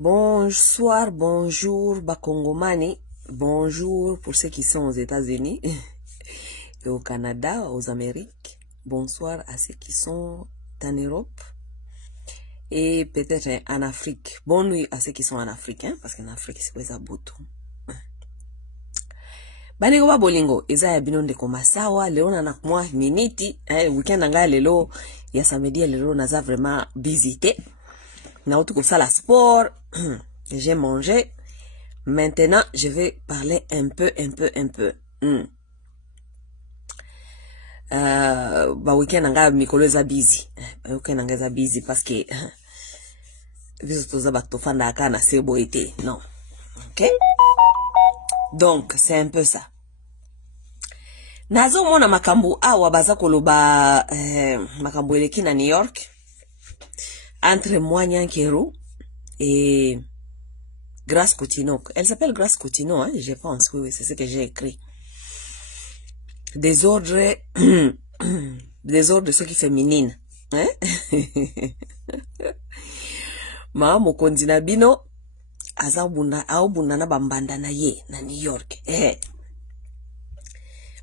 Bonsoir, bonjour, Bakongomani. Bonjour pour ceux qui sont aux États-Unis et au Canada, aux Amériques. Bonsoir à ceux qui sont en Europe et peut-être en Afrique. Bonne nuit à ceux qui sont en Afrique, hein, parce qu'en Afrique, c'est quoi ça, boto. Bani goba bolingo, eza ya binonde koma sawa, leo na nakumwa miniti, weekend anga lelo, ya samedi lelo naza vraiment visité. Na utu kusala sport, j'ai mangé. Maintenant, je vais parler un peu. Ba weekend anga mikolo eza busy. Weekend anga eza busy parce que biso toza bato fanda aka na sebo ete. Non. OK? Donc, c'est un peu ça. Nazo mona makambu awa baza koloba makambu eleki na New York entre moi Nyankeru et Grace Coutinho. Elle s'appelle Grace Coutinho, hein, je pense. Oui, c'est ce que j'ai écrit. Des ordres ce qui féminine. Hein? Ma mokonzi na bino azabunda aobunda na bambanda na ye na New York.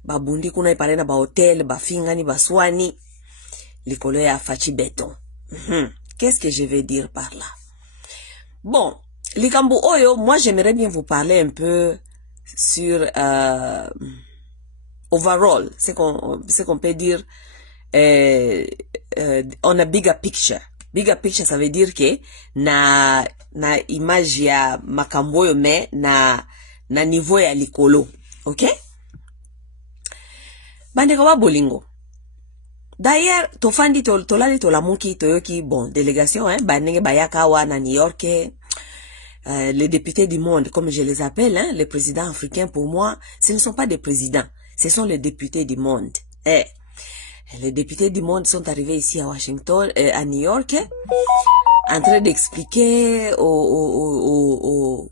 Babundi kuna ipale na ba hotel, ba fingani, ba swani, likolo ya fachi béton. Qu'est-ce que je vais dire par là? Bon, Likambo Oyo, moi j'aimerais bien vous parler un peu sur overall, c'est qu'on peut dire on a bigger picture. Bigger picture, ça veut dire que na image ya makambo oyo me na niveau ya likolo. OK? Bandeko ba bolingo. D'ailleurs, tofandi tolali tolamuki toyoki bon délégation hein banenge bayaka wa na New York les députés du monde comme je les appelle hein les présidents africains pour moi ce ne sont pas des présidents, ce sont les députés du monde. Les députés du monde sont arrivés ici à Washington à New York en train d'expliquer aux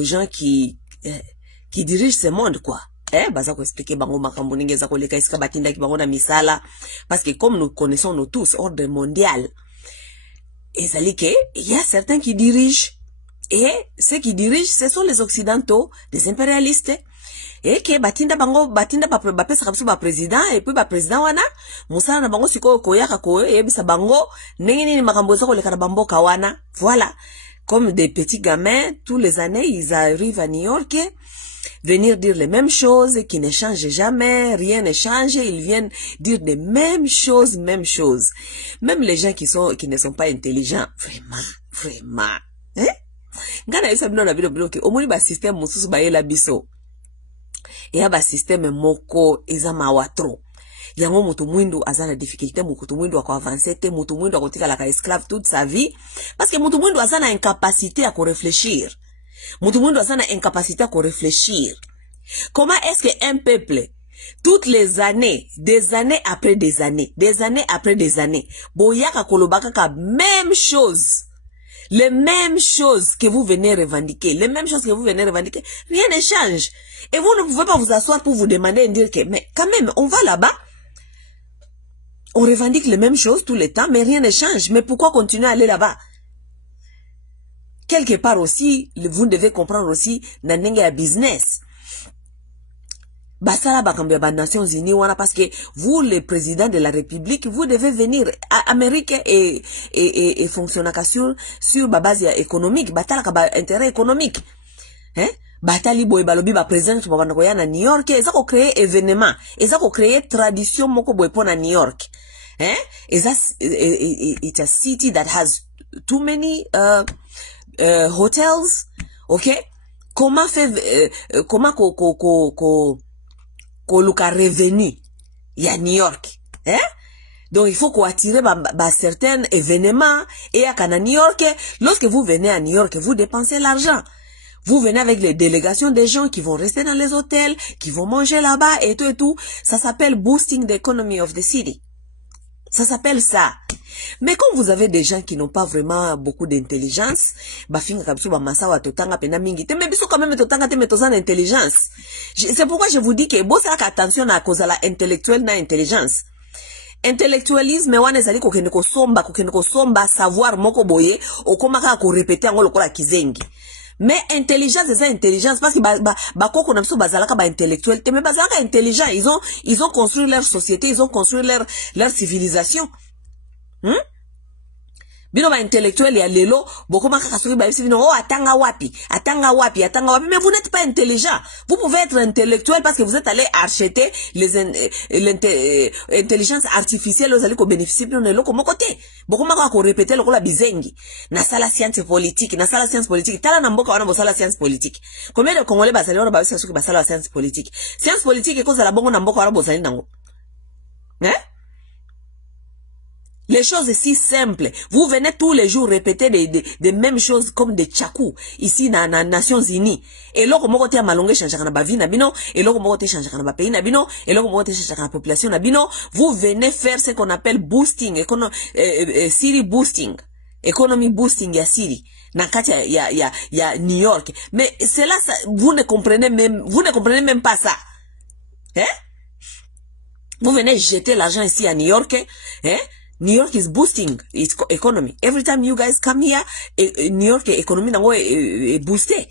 gens qui dirigent ce monde quoi. Baza ko expliquer bango makambo ningeza ko leka iska batinda ki bango na misala parce que comme nous connaissons nous tous ordre mondial il y a certains qui dirigent et ceux qui dirigent ce sont les occidentaux, les impérialistes et que batinda ba pesa kabisa ba président et puis ba président wana musala na bango siko koyaka ko yebisa bango nini makambo za ko leka na bamboka wana. Voilà, comme des petits gamins tous les années ils arrivent à New York venir dire les mêmes choses qui ne changent jamais, rien ne change, ils viennent dire les mêmes choses. Même les gens qui ne sont pas intelligents, vraiment. Hein? Ngana isa bino na bilo bloqué. Omoni ba système mususu ba yela biso. Ya ba système moko eza mawatro. Yango mutu mwindu azana difficulté mutu mwindu wa ko avancer te mutu mwindu wa kotika la ka esclave toute sa vie parce que mutu mwindu azana incapacité à réfléchir. Mutu mwindu azana incapacité à réfléchir. Comment est-ce qu'un peuple, toutes les années, des années après des années, boyaka kolobaka ka même chose, les mêmes choses que vous venez revendiquer, rien ne change. Et vous ne pouvez pas vous asseoir pour vous demander et dire que, mais quand même, on va là-bas, on revendique les mêmes choses tout le temps, mais rien ne change. Mais pourquoi continuer à aller là-bas? Quelque part aussi, vous devez comprendre aussi, nanenga business. Basala bakambia ba Nations Unies wana parce que vous le président de la République vous devez venir à Amérique et fonctionner sur base économique batala ka ba intérêt économique hein batali boy balobi ba président ba bana koya na New York eza ko créer événement eza ko créer tradition moko boy pona New York hein it's a city that has too many hotels. OK, comment faire comment koluka revenu ya New York hein. Donc il faut attirer certains événements et à New York. Lorsque vous venez à New York vous dépensez l'argent, vous venez avec les délégations des gens qui vont rester dans les hôtels, qui vont manger là-bas et tout. Ça s'appelle boosting the economy of the city, ça s'appelle ça. Mais quand vous avez des gens qui n'ont pas vraiment beaucoup d'intelligence, bafinga kabisa ba masawa totanga pena mingi te, mais biso quand même totanga te metozana intelligence. C'est pourquoi je vous dis que bossa attention à cause la intellectuelle na intelligence. intellectualisme wana ezali kokende kosomba savoir moko boye okomaka ko répéter yango lokola kizengi. Mais intelligence c'est ça intelligence parce que bakoko na biso bazalaka ba intellectuel te mais bazalaka intelligent, ils ont construit leur société, ils ont construit leur civilisation. Bino ba intellectuel ya lelo bokoma kaka soki ba bino oh atanga wapi mais vous n'êtes pas intelligent. Vous pouvez être intellectuel parce que vous êtes allé acheter l'intelligence artificielle aux allez ko bénéficier bino lelo komo côté bokoma ka ko répéter lokola bizengi na sala science politique tala na mboka wana bo sala science politique. Combien de Congolais basali wana ba soki ba sala science politique ekoza la bongo na mboka wana bo sali nango Les choses si simples. Vous venez tous les jours répéter des mêmes choses comme des tchakou ici dans les Nations Unies. Et là, comment on malongé changer na ba vie na bino, et là comment on changer na ba pays na bino, et là comment on changer na population na bino. Vous venez faire ce qu'on appelle boosting, Siri boosting, economy boosting ya Siri. Na kati ya New York. Mais cela, vous ne comprenez même pas ça. Vous venez jeter l'argent ici à New York, New York is boosting its economy. Every time you guys come here, New York economy nango est boosté.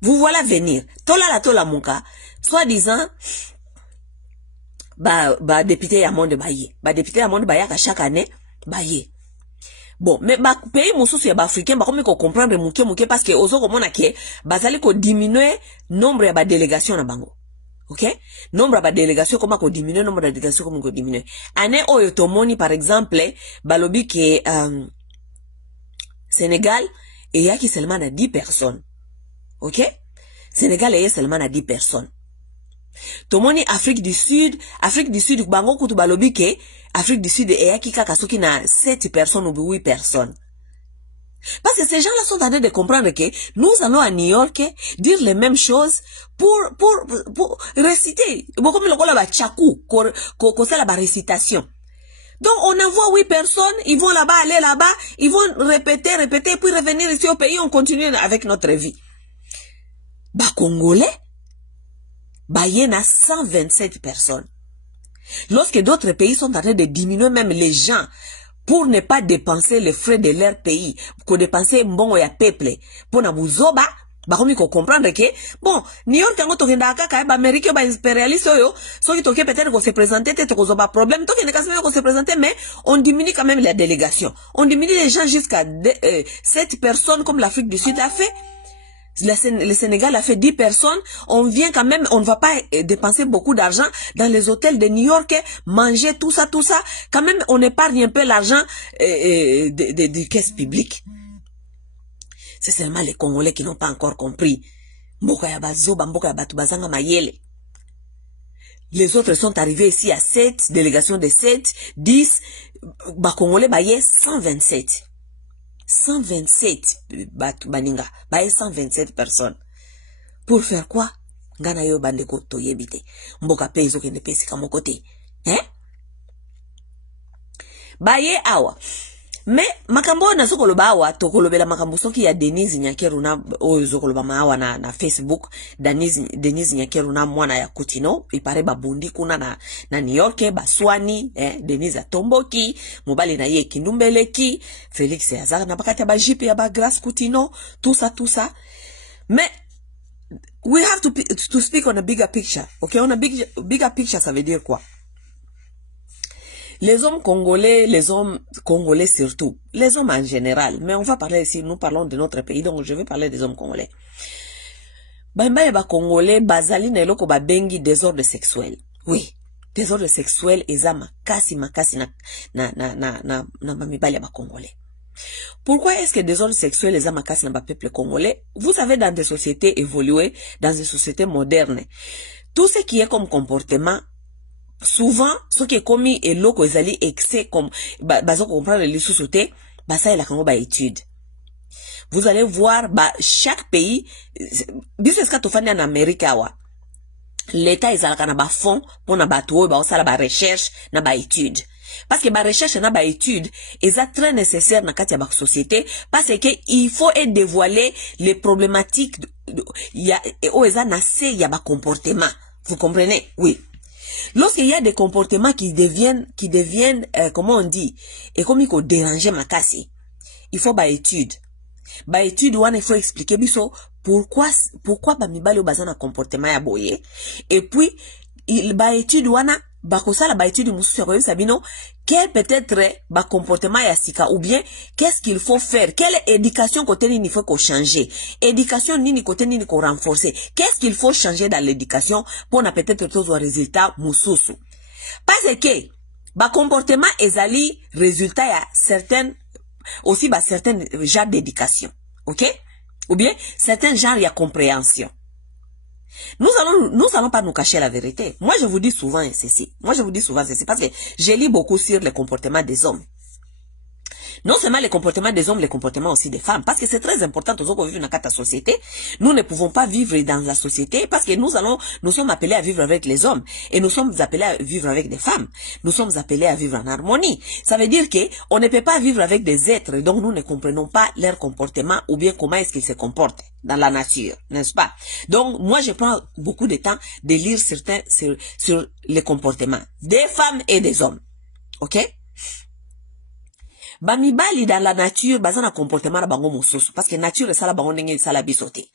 Vous voilà venir. Tola monka. Soi-disant, député à monde baye. Député à monde baye à chaque année, baye. Bon, mais pays mosusu ya africain comme ko comprendre muke parce que ozo komona ke bazali ko diminuer nombre ya délégation na bango. OK? Nombre de délégations comment qu'on diminue, nombre de délégations comment qu'on diminue. Année oyo tomoni par exemple, balobi ke Sénégal et yaki seulement à 10 personnes. OK? Sénégal est seulement à 10 personnes. Tomoni Afrique du Sud bango kutu balobi ke Afrique du Sud et yaki kaka soki na 7 personnes ou 8 personnes. Parce que ces gens-là sont en train de comprendre que nous allons à New York dire les mêmes choses pour réciter. Bon, comme le cola ba tchakou, c'est la récitation. Donc, on envoie 8 personnes, ils vont là-bas, aller là-bas, ils vont répéter, puis revenir ici au pays, on continue avec notre vie. Congolais, y en a 127 personnes. Lorsque d'autres pays sont en train de diminuer même les gens, pour ne pas dépenser les frais de leur pays, pour dépenser mbongo ya peuple, pour na buzoba, comme il faut comprendre que, bon, New York, quand on a kaka, Amérique, impérialiste, so qui toque peut-être qu'on se présenter, peut-être qu'on a problème, tant qu'il n'est pas qu'on se présenter, mais on diminue quand même la délégation. On diminue les gens jusqu'à 7 personnes comme l'Afrique du Sud a fait. Le Sénégal a fait 10 personnes, on vient quand même, on ne va pas dépenser beaucoup d'argent dans les hôtels de New York, manger tout ça, quand même on épargne un peu l'argent du caisse publique. C'est seulement les Congolais qui n'ont pas encore compris. Les autres sont arrivés ici à 7, délégation de 7, 10, Congolais baye 127. 127 baninga, 127 personnes. Pour faire quoi? Ngana yo bandeko toyebite. Mboka pezo kende pesi kamo kote. Baye awa. Mais makambo na sokoloba awa tokolobela makambo soki ya Denise Nyakeru na ozokoloba maawa na Facebook. Denise Nyakeru na mwana ya Kutino ipare babundi kuna na New York baswani Denise atomboki mobali na ye kindumbeleki Felix Yazara na bakati ba jipe ya ba Grace Kutino tout ça. Mais we have to speak on a bigger picture. OK, on a bigger picture, ça veut dire quoi? Les hommes congolais surtout, les hommes en général, mais on va parler ici, nous parlons de notre pays, donc je vais parler des hommes congolais. Ba congolais, bazali na eloko ba bengi désordre sexuel. Oui, désordre sexuel ezama makasi na mibali ya ba congolais. Pourquoi est-ce que désordre sexuel ezama makasi na ba peuple congolais? Vous savez, dans des sociétés évoluées, dans des sociétés modernes, tout ce qui est comme comportement, souvent, ce qui est commis et loko ezali excès comme, bazo comprendre les sous-sautés, ça est la kango étude. Vous allez voir, chaque pays, biso eska tofani en Amérique awa, l'État ezalaka na ba fond, pour na ba tuo, osala ba recherche, na ba étude. Parce que ba recherche na ba étude, est très nécessaire na kati ya ba société, parce que il faut dévoiler les problématiques, ya, eza na se ya ba comportement. Vous comprenez? Oui. Lorsqu'il y a des comportements qui deviennent comment on dit, et comme il faut déranger ma casse, il faut étude. Étude, il faut expliquer pourquoi mibali au bazana comportement ya boye. Et puis, étude, étude sabino, quel peut-être comportement ya sika, ou bien, qu'est-ce qu'il faut faire? Quelle éducation côté nini faut qu'on change? Éducation nini côté nini qu'on renforcer? Qu'est-ce qu'il faut changer dans l'éducation pour na peut-être tous un résultat mususu? Parce que, comportement ezali résultat ya certains genres d'éducation. Ok? Ou bien, certains genres de compréhension. Nous allons pas nous cacher la vérité. Moi, je vous dis souvent ceci. Parce que je lis beaucoup sur le comportement des hommes. Non seulement les comportements des hommes, les comportements aussi des femmes. Parce que c'est très important, tous qu'on vit dans la société. Nous ne pouvons pas vivre dans la société parce que nous sommes appelés à vivre avec les hommes. Et nous sommes appelés à vivre avec des femmes. Nous sommes appelés à vivre en harmonie. Ça veut dire que on ne peut pas vivre avec des êtres dont nous ne comprenons pas leur comportement ou bien comment est-ce qu'ils se comportent dans la nature, n'est-ce pas? Donc, moi, je prends beaucoup de temps de lire certains sur les comportements des femmes et des hommes. Ok? Mibali dans la nature, bazana comportement na bango mosusu. Parce que nature, ça la bango nenge, ça la bisoté.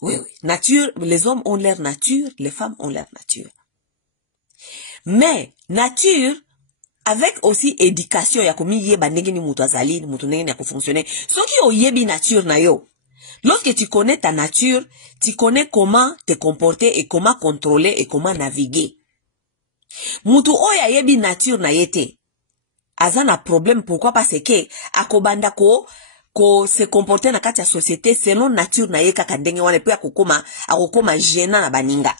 Oui. Nature, les hommes ont leur nature, les femmes ont leur nature. Mais, nature, avec aussi éducation, ya komi yeba nenge ni mutu azali, mutu nenge ni ya fonctionner. Ce qui o yebi nature na yo. Lorsque tu connais ta nature, tu connais comment te comporter et comment contrôler et comment naviguer. Mutu oya yebi nature na yete. Azana problème, pourquoi? Parce que akobanda ko se comporter na kati ya société selon nature na ye kaka ndenge wana pe akokoma gênant na baninga.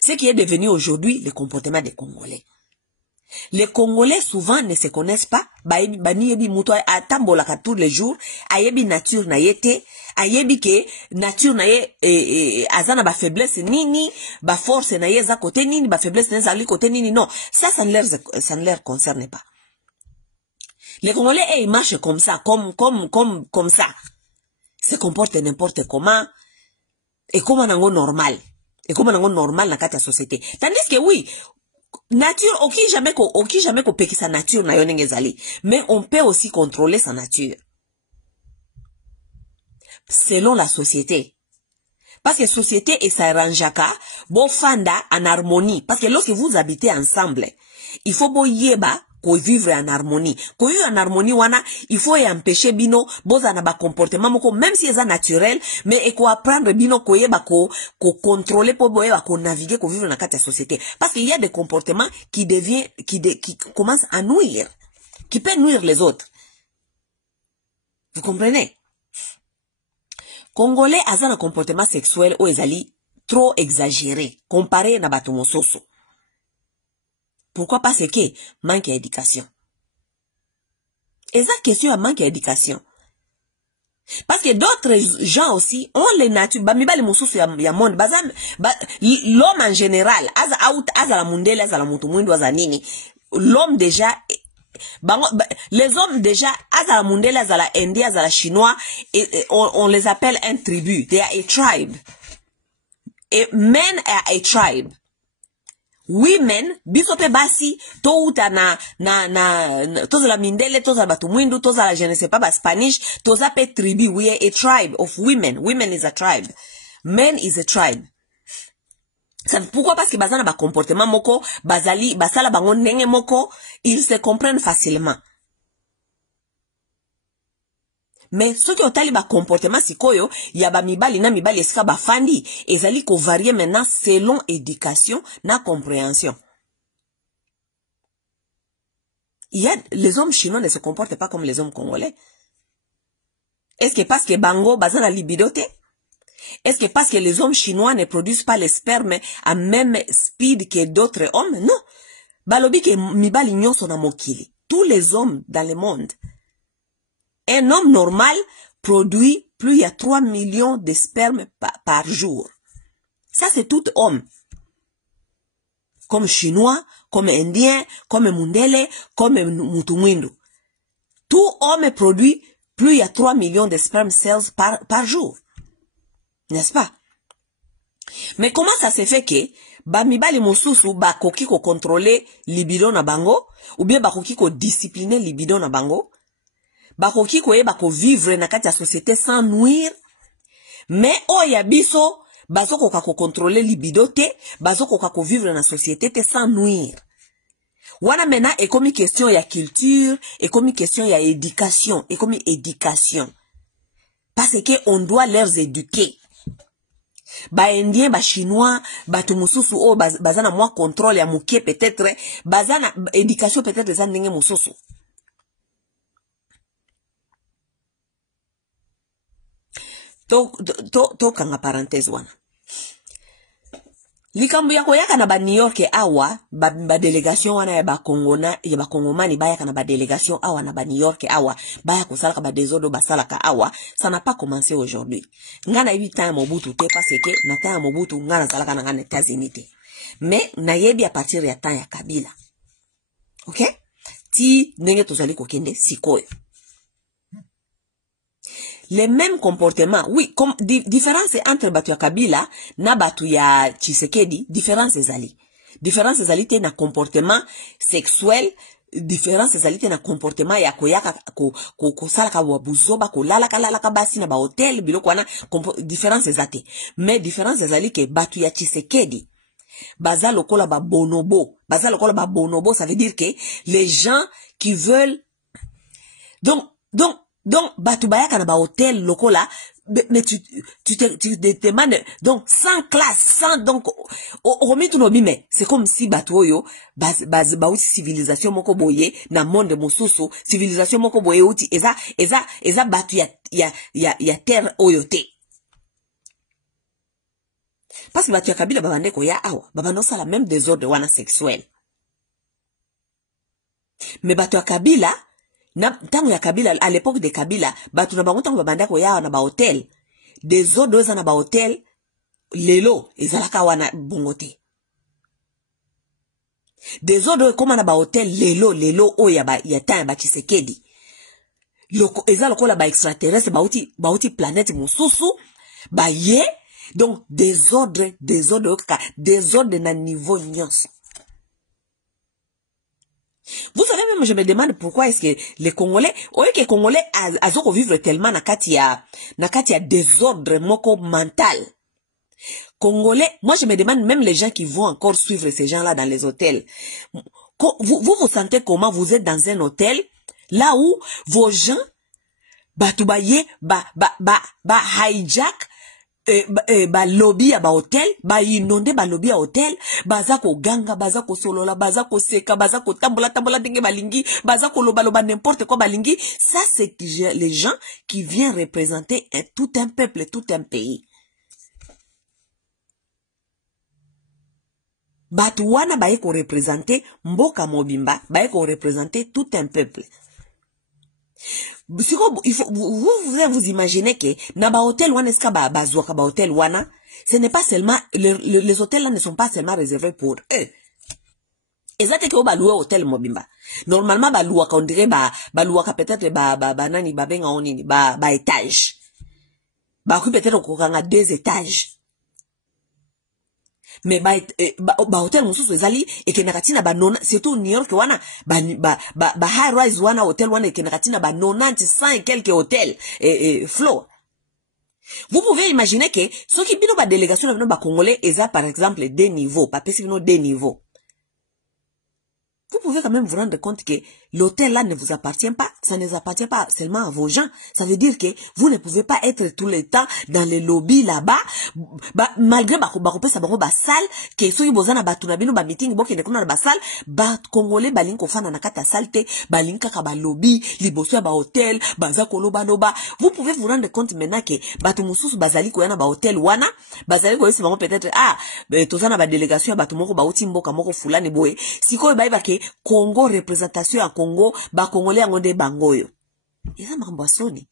Ce qui est devenu aujourd'hui le comportement des Congolais. Les Congolais souvent ne se connaissent pas, bani yebi muto atambolaka tous les jours, ayebi nature na yete, ayebi ke nature na ye azana ba faiblesse nini, ba force na ye za côté nini, ba faiblesse na za côté nini, non, ça ne leur concerne pas. Les Congolais ils marchent comme ça, comme ça. Se comportent n'importe comment et comme nango normal. Et comme nango normal na kati ya société. Tandis que oui, nature, ok jamais ko peki sa nature na yonenge zali. Mais on peut aussi contrôler sa nature. Selon la société. Parce que société et sa ranjaka, bo fanda en harmonie. Parce que lorsque vous habitez ensemble, il faut bo yeba ko vivre en harmonie. Ko vivre en harmonie wana, il faut empêcher bino boza na ba comportement moko même si c'est naturel, mais il faut apprendre bino ko yeba ko contrôler po boyeba ko naviguer ko vivre dans la société. Parce qu'il y a des comportements qui commencent à nuire, qui peuvent nuire les autres. Vous comprenez? Congolais a un comportement sexuel ou ezali trop exagéré comparé na bato mosusu. Pourquoi? Parce que manque d'éducation. Et ça question à manque d'éducation. Parce que d'autres gens aussi ont les natures. Mibali mosusu ya monde. L'homme en général, la mundele, la mutumwindu, nini. L'homme déjà, les hommes déjà, la mundele, la indien, la chinois, on les appelle un tribu. They are a tribe. Et men are a tribe. Women, bisope basi, to uta toza la mindele, toza la batumwindu, toza la je ne sais pas, Spanish, toza pe tribu. We are a tribe of women. Women is a tribe. Men is a tribe. Pourquoi? Parce que bazana ba comportement moko, basala bango nenge moko, ils se comprennent facilement. Mais ce qui otali ba comportement sikoyo, ya ba mibali na mibali esika ba fandi, ezali ko varier maintenant selon éducation na compréhension. Les hommes chinois ne se comportent pas comme les hommes congolais. Est-ce que parce que bango bazana libidote? Est-ce que parce que les hommes chinois ne produisent pas les spermes à même speed que d'autres hommes? Non. Balobi ke mibali nyonso na mokili. Tous les hommes dans le monde. Un homme normal produit plus de 3 millions de spermes par jour. Ça, c'est tout homme. Comme chinois, comme indien, comme mundele, comme mutumwindu. Tout homme produit plus de 3 millions de sperm cells par jour. N'est-ce pas? Mais comment ça se fait que ba mibali mosusu ba koki ko contrôler libido na bango ou bien ba koki ko discipliner libido na bango, ba koki ko yeba ko vivre na kati ya société sans nuire, mais oya biso bazo koka ko contrôler libido te, bazo koka ko vivre na société te sans nuire. Wana mena est comme question ya culture, est comme question ya éducation, est comme éducation. Parce que on doit leur éduquer. Ba indien, ba chinois, ba tumususu o bazana moi contrôle ya muke peut-être, bazana éducation peut-être za ndenge mususu. To kanga parenthèse wana. Likambu yako yaka na ba New York awa ba délégation wana ya ba Kongomani ba yaka na ba délégation awa na ba New York awa ba ya kosalaka ba désodo ba salaka awa, ça n'a pas commencé aujourd'hui. Ngana 8 ans Mobutu te parce que na temps Mobutu ngana salaka na ngana États-Unis te. Mais na yebi à partir ya temps ya Kabila. OK? Ti ndenge tozali kokende sikoyo. Les mêmes comportements, oui, comme différence entre batu ya Kabila na batu ya Tshisekedi, différence ezali. Différence ezali te na comportement sexuel, différence ezali te na comportement ya koyaka ko salaka wa buzoba ko lalaka basi na ba hotel biloko wana, différence ezate. Mais différence ezali ke batu ya Tshisekedi baza lokola ba bonobo, ça veut dire que les gens qui veulent donc batu bayaka na ba hôtel lokola, mais tu te demandes, donc sans classe, sans donc mais c'est comme si batu oyo uti civilisation moko boye na monde mosusu, civilisation moko boye uti eza batu ya terre oyo te. Parce que batu ya Kabila babande ko ya awa babando sala même désordre wana sexuel. Mais batu ya Kabila na tango ya Kabila, à l'époque de Kabila, batu na bango tango babanda ko ya na ba hotel, des autres eza na ba hotel lelo ezalaka wana bongote. Des autres comme na ba hotel lelo o ya temps ba Tshisekedi. Loko eza lokola ba extraterrestre bauti planète mususu ba ye, donc des ordres na niveau nyonso. Vous savez même, je me demande pourquoi est-ce que les Congolais, les Congolais azoko vivre tellement na kati ya désordre moko mental. Congolais, moi je me demande même les gens qui vont encore suivre ces gens-là dans les hôtels. Vous sentez comment vous êtes dans un hôtel là où vos gens batoubaye hijack ba lobby ya ba hotel, ba inonde ba lobby ya hotel, baza ko ganga, baza ko solola, baza ko seka, baza ko tambola denge balingi, baza ko loba n'importe quoi balingi. Ça c'est les gens qui viennent représenter tout un peuple, tout un pays. Batu wana baye ko représenter mboka mobimba, baye ko représenter tout un peuple. Il faut, vous imaginez que na ba hôtel wana eska ba hôtel wana, ce n'est pas seulement les hôtels là ne sont pas seulement réservés pour eux. Ezate ke ba louer hôtel mobimba. Normalement ba louer ka on dirait ba louer ka peut-être ba nani ba benga onini ba étage. Ba ku peut-être ko kanga 2 étages. Mais ba hotel mususu ezali ekenakati na ba nona, surtout New York wana ba high rise wana hotel wana ekenakati na ba 90 100 et quelques hôtels floor. Vous pouvez imaginer que ceux qui bino ba délégation na ba congolais eza par exemple des niveaux, pas spécifiquement des niveaux. Vous pouvez quand même vous rendre compte que l'hôtel là ne vous appartient pas, ça ne vous appartient pas seulement à vos gens. Ça veut dire que vous ne pouvez pas être tout le temps dans les lobbies là-bas, malgré ba salle, que ceux qui bozana ba tunabino ba meeting boke ne kuna ba salle, ba congolais baling ko fana na kata salte, baling kaka ba lobby, liboso ba hôtel, baza koloba loba. Vous pouvez vous rendre compte maintenant que batu mususu bazali ko yana ba hôtel wana, bazali ko yesi bango peut-être tozana ba délégation batu moko ba uti mboka moko fulani boye. Siko ba ke Congo représentation à Congo ba congolais ngonde bangoyo. Eza makambo soni.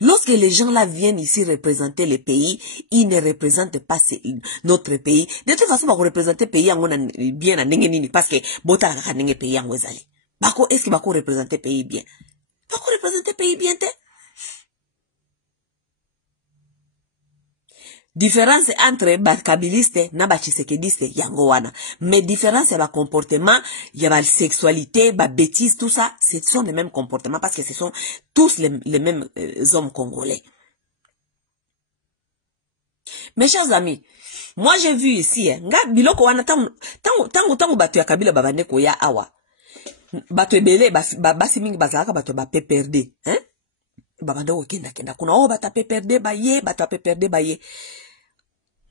Lorsque les gens là viennent ici représenter les pays, ils ne représentent pas notre pays. De toute façon, ba représenter pays ngona bien na ndenge nini parce que bota ka ndenge pays ngo ezali. Bako est-ce que bako représenter pays bien? Bako représenter pays bien te? Différence entre bakabiliste na bachisekediste yango wana. Mais différence ya ba comportement, ya ba sexualité, ba bêtise, tout ça, ce sont les mêmes comportements parce que ce sont tous les mêmes hommes congolais. Mes chers amis, moi j'ai vu ici, nga biloko wana tangu batu ya kabila babane ko ya awa. Batu ebele basi mingi bazalaka batu ba PPRD, hein? Babanda ko kenda kuna bata PPRD baye, batu PPRD baye.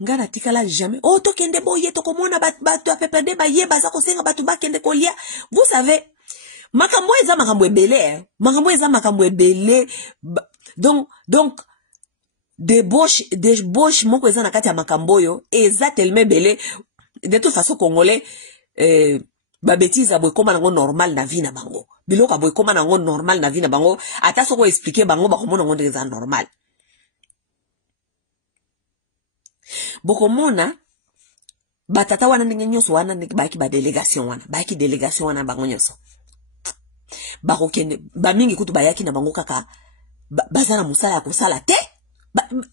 Nga na tikala jamais. Oh to kende boye to komona batu PPRD baye baza ko senga batu ba kende ko lia. Vous savez, makambo eza makambo ebele, makambo eza makambo ebele. Donc débauche moko eza na kati ya makamboyo eza tellement belé de toute façon congolais ba bêtise aboy koma nango normal na vie na bango biloko aboy koma nango normal na vie na bango ata soko expliquer bango ba komona ngo ndeza normal bokomona batata wana ndenge nyoso wana baki ba délégation wana bango nyoso bakokende ba mingi kutu bayaki na bango kaka bazana musala ya kosala te.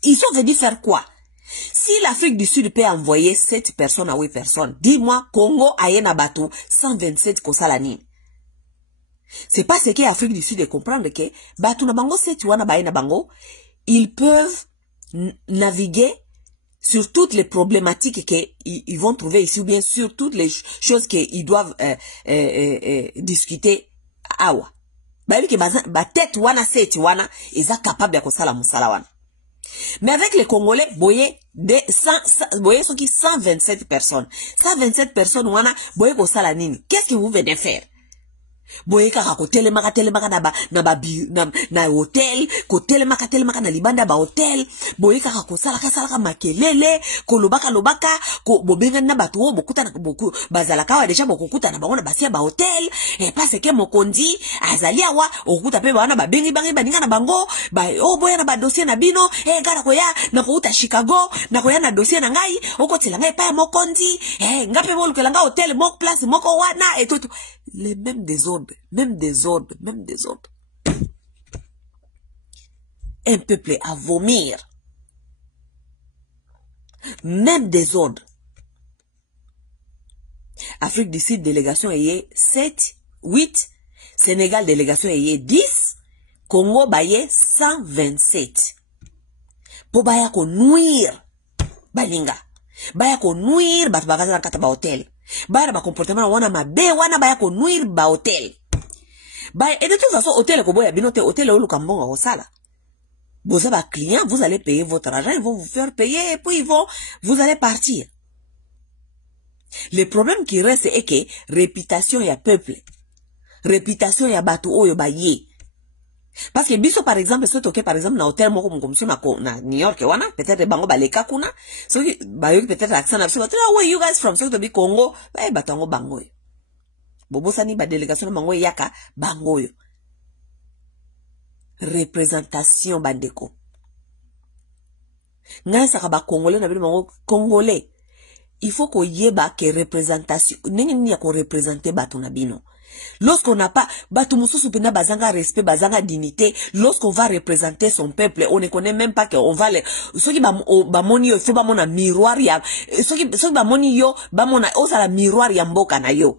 Ils sont venus faire quoi? Si l'Afrique du Sud peut envoyer 7 personnes à 8 personnes, dis-moi, Congo ayena bateau 127 kosalani. C'est pas ce que l'Afrique du Sud de comprendre que bateau na bango 7 wana bayena bango, ils peuvent naviguer sur toutes les problématiques qu'ils vont trouver ici, ou bien sur toutes les choses qu'ils doivent discuter awa. Bayebi ke ba tête wana 7 wana eza capable ya kosala musala wana. Mais avec les Congolais, boyez ce qui 127 personnes. 127 personnes, wana, boyez ko sala nini. Qu'est-ce que vous venez faire? Boyez kaka ko telemaka na hotel, ko telemaka na libanda ba hotel, boyez kaka ko salaka makelele, ko lobaka, ko bobenga na batu o bokuta na boku bazalaka wa deja bokuta na bango basia ba hotel, et parce que mokonzi azali awa okuta pe bana ba bengi baninga na bango, boya na ba dossier na bino, gara ko ya na ko uta Chicago, na ko ya na dossier na ngai, okotela ngai pa mokonzi, ngape bolukela nga hotel moko place moko wana et tout. Les mêmes désordres. Un peuple à vomir. Même désordre. Afrique du Sud, délégation ayé 7, 8. Sénégal, délégation ayé 10. Congo, baye 127. Pour baya ko nuire. Balinga. Baya ko nuire, bat bagaza na kata ba hotel. Baya ba comportement wana mabe wana baya ko nuire ba hotel. Baya et de toute façon hôtel ko boya binote hôtel o lukambonga ko sala. Vous avez un client, vous allez payer votre argent, ils vont vous faire payer et puis vous allez partir. Le problème qui reste est que réputation ya peuple. Réputation ya batu oyo baye. Parce que biso par exemple so toke par exemple na hôtel moko mkomsio na New York wana peut-être bango baleka kuna so bayo peut-être accent na so where you guys from so to be Congo batango bango yo bobosa ni ba délégation bango yaka bango yo représentation bandeko ngasa ka ba congolais na bino bango congolais il faut ko yeba que représentation nini ya ko représenter batu na bino. Lorsqu'on n'a pas, pena bazanga respect, bazanga dignité, lorsqu'on va représenter son peuple, on ne connaît même pas qu'on va les, ceux qui bamoni yo, faut bamona miroir ya, ceux qui bamoni yo, bamona, osa la miroir ya mboka na yo.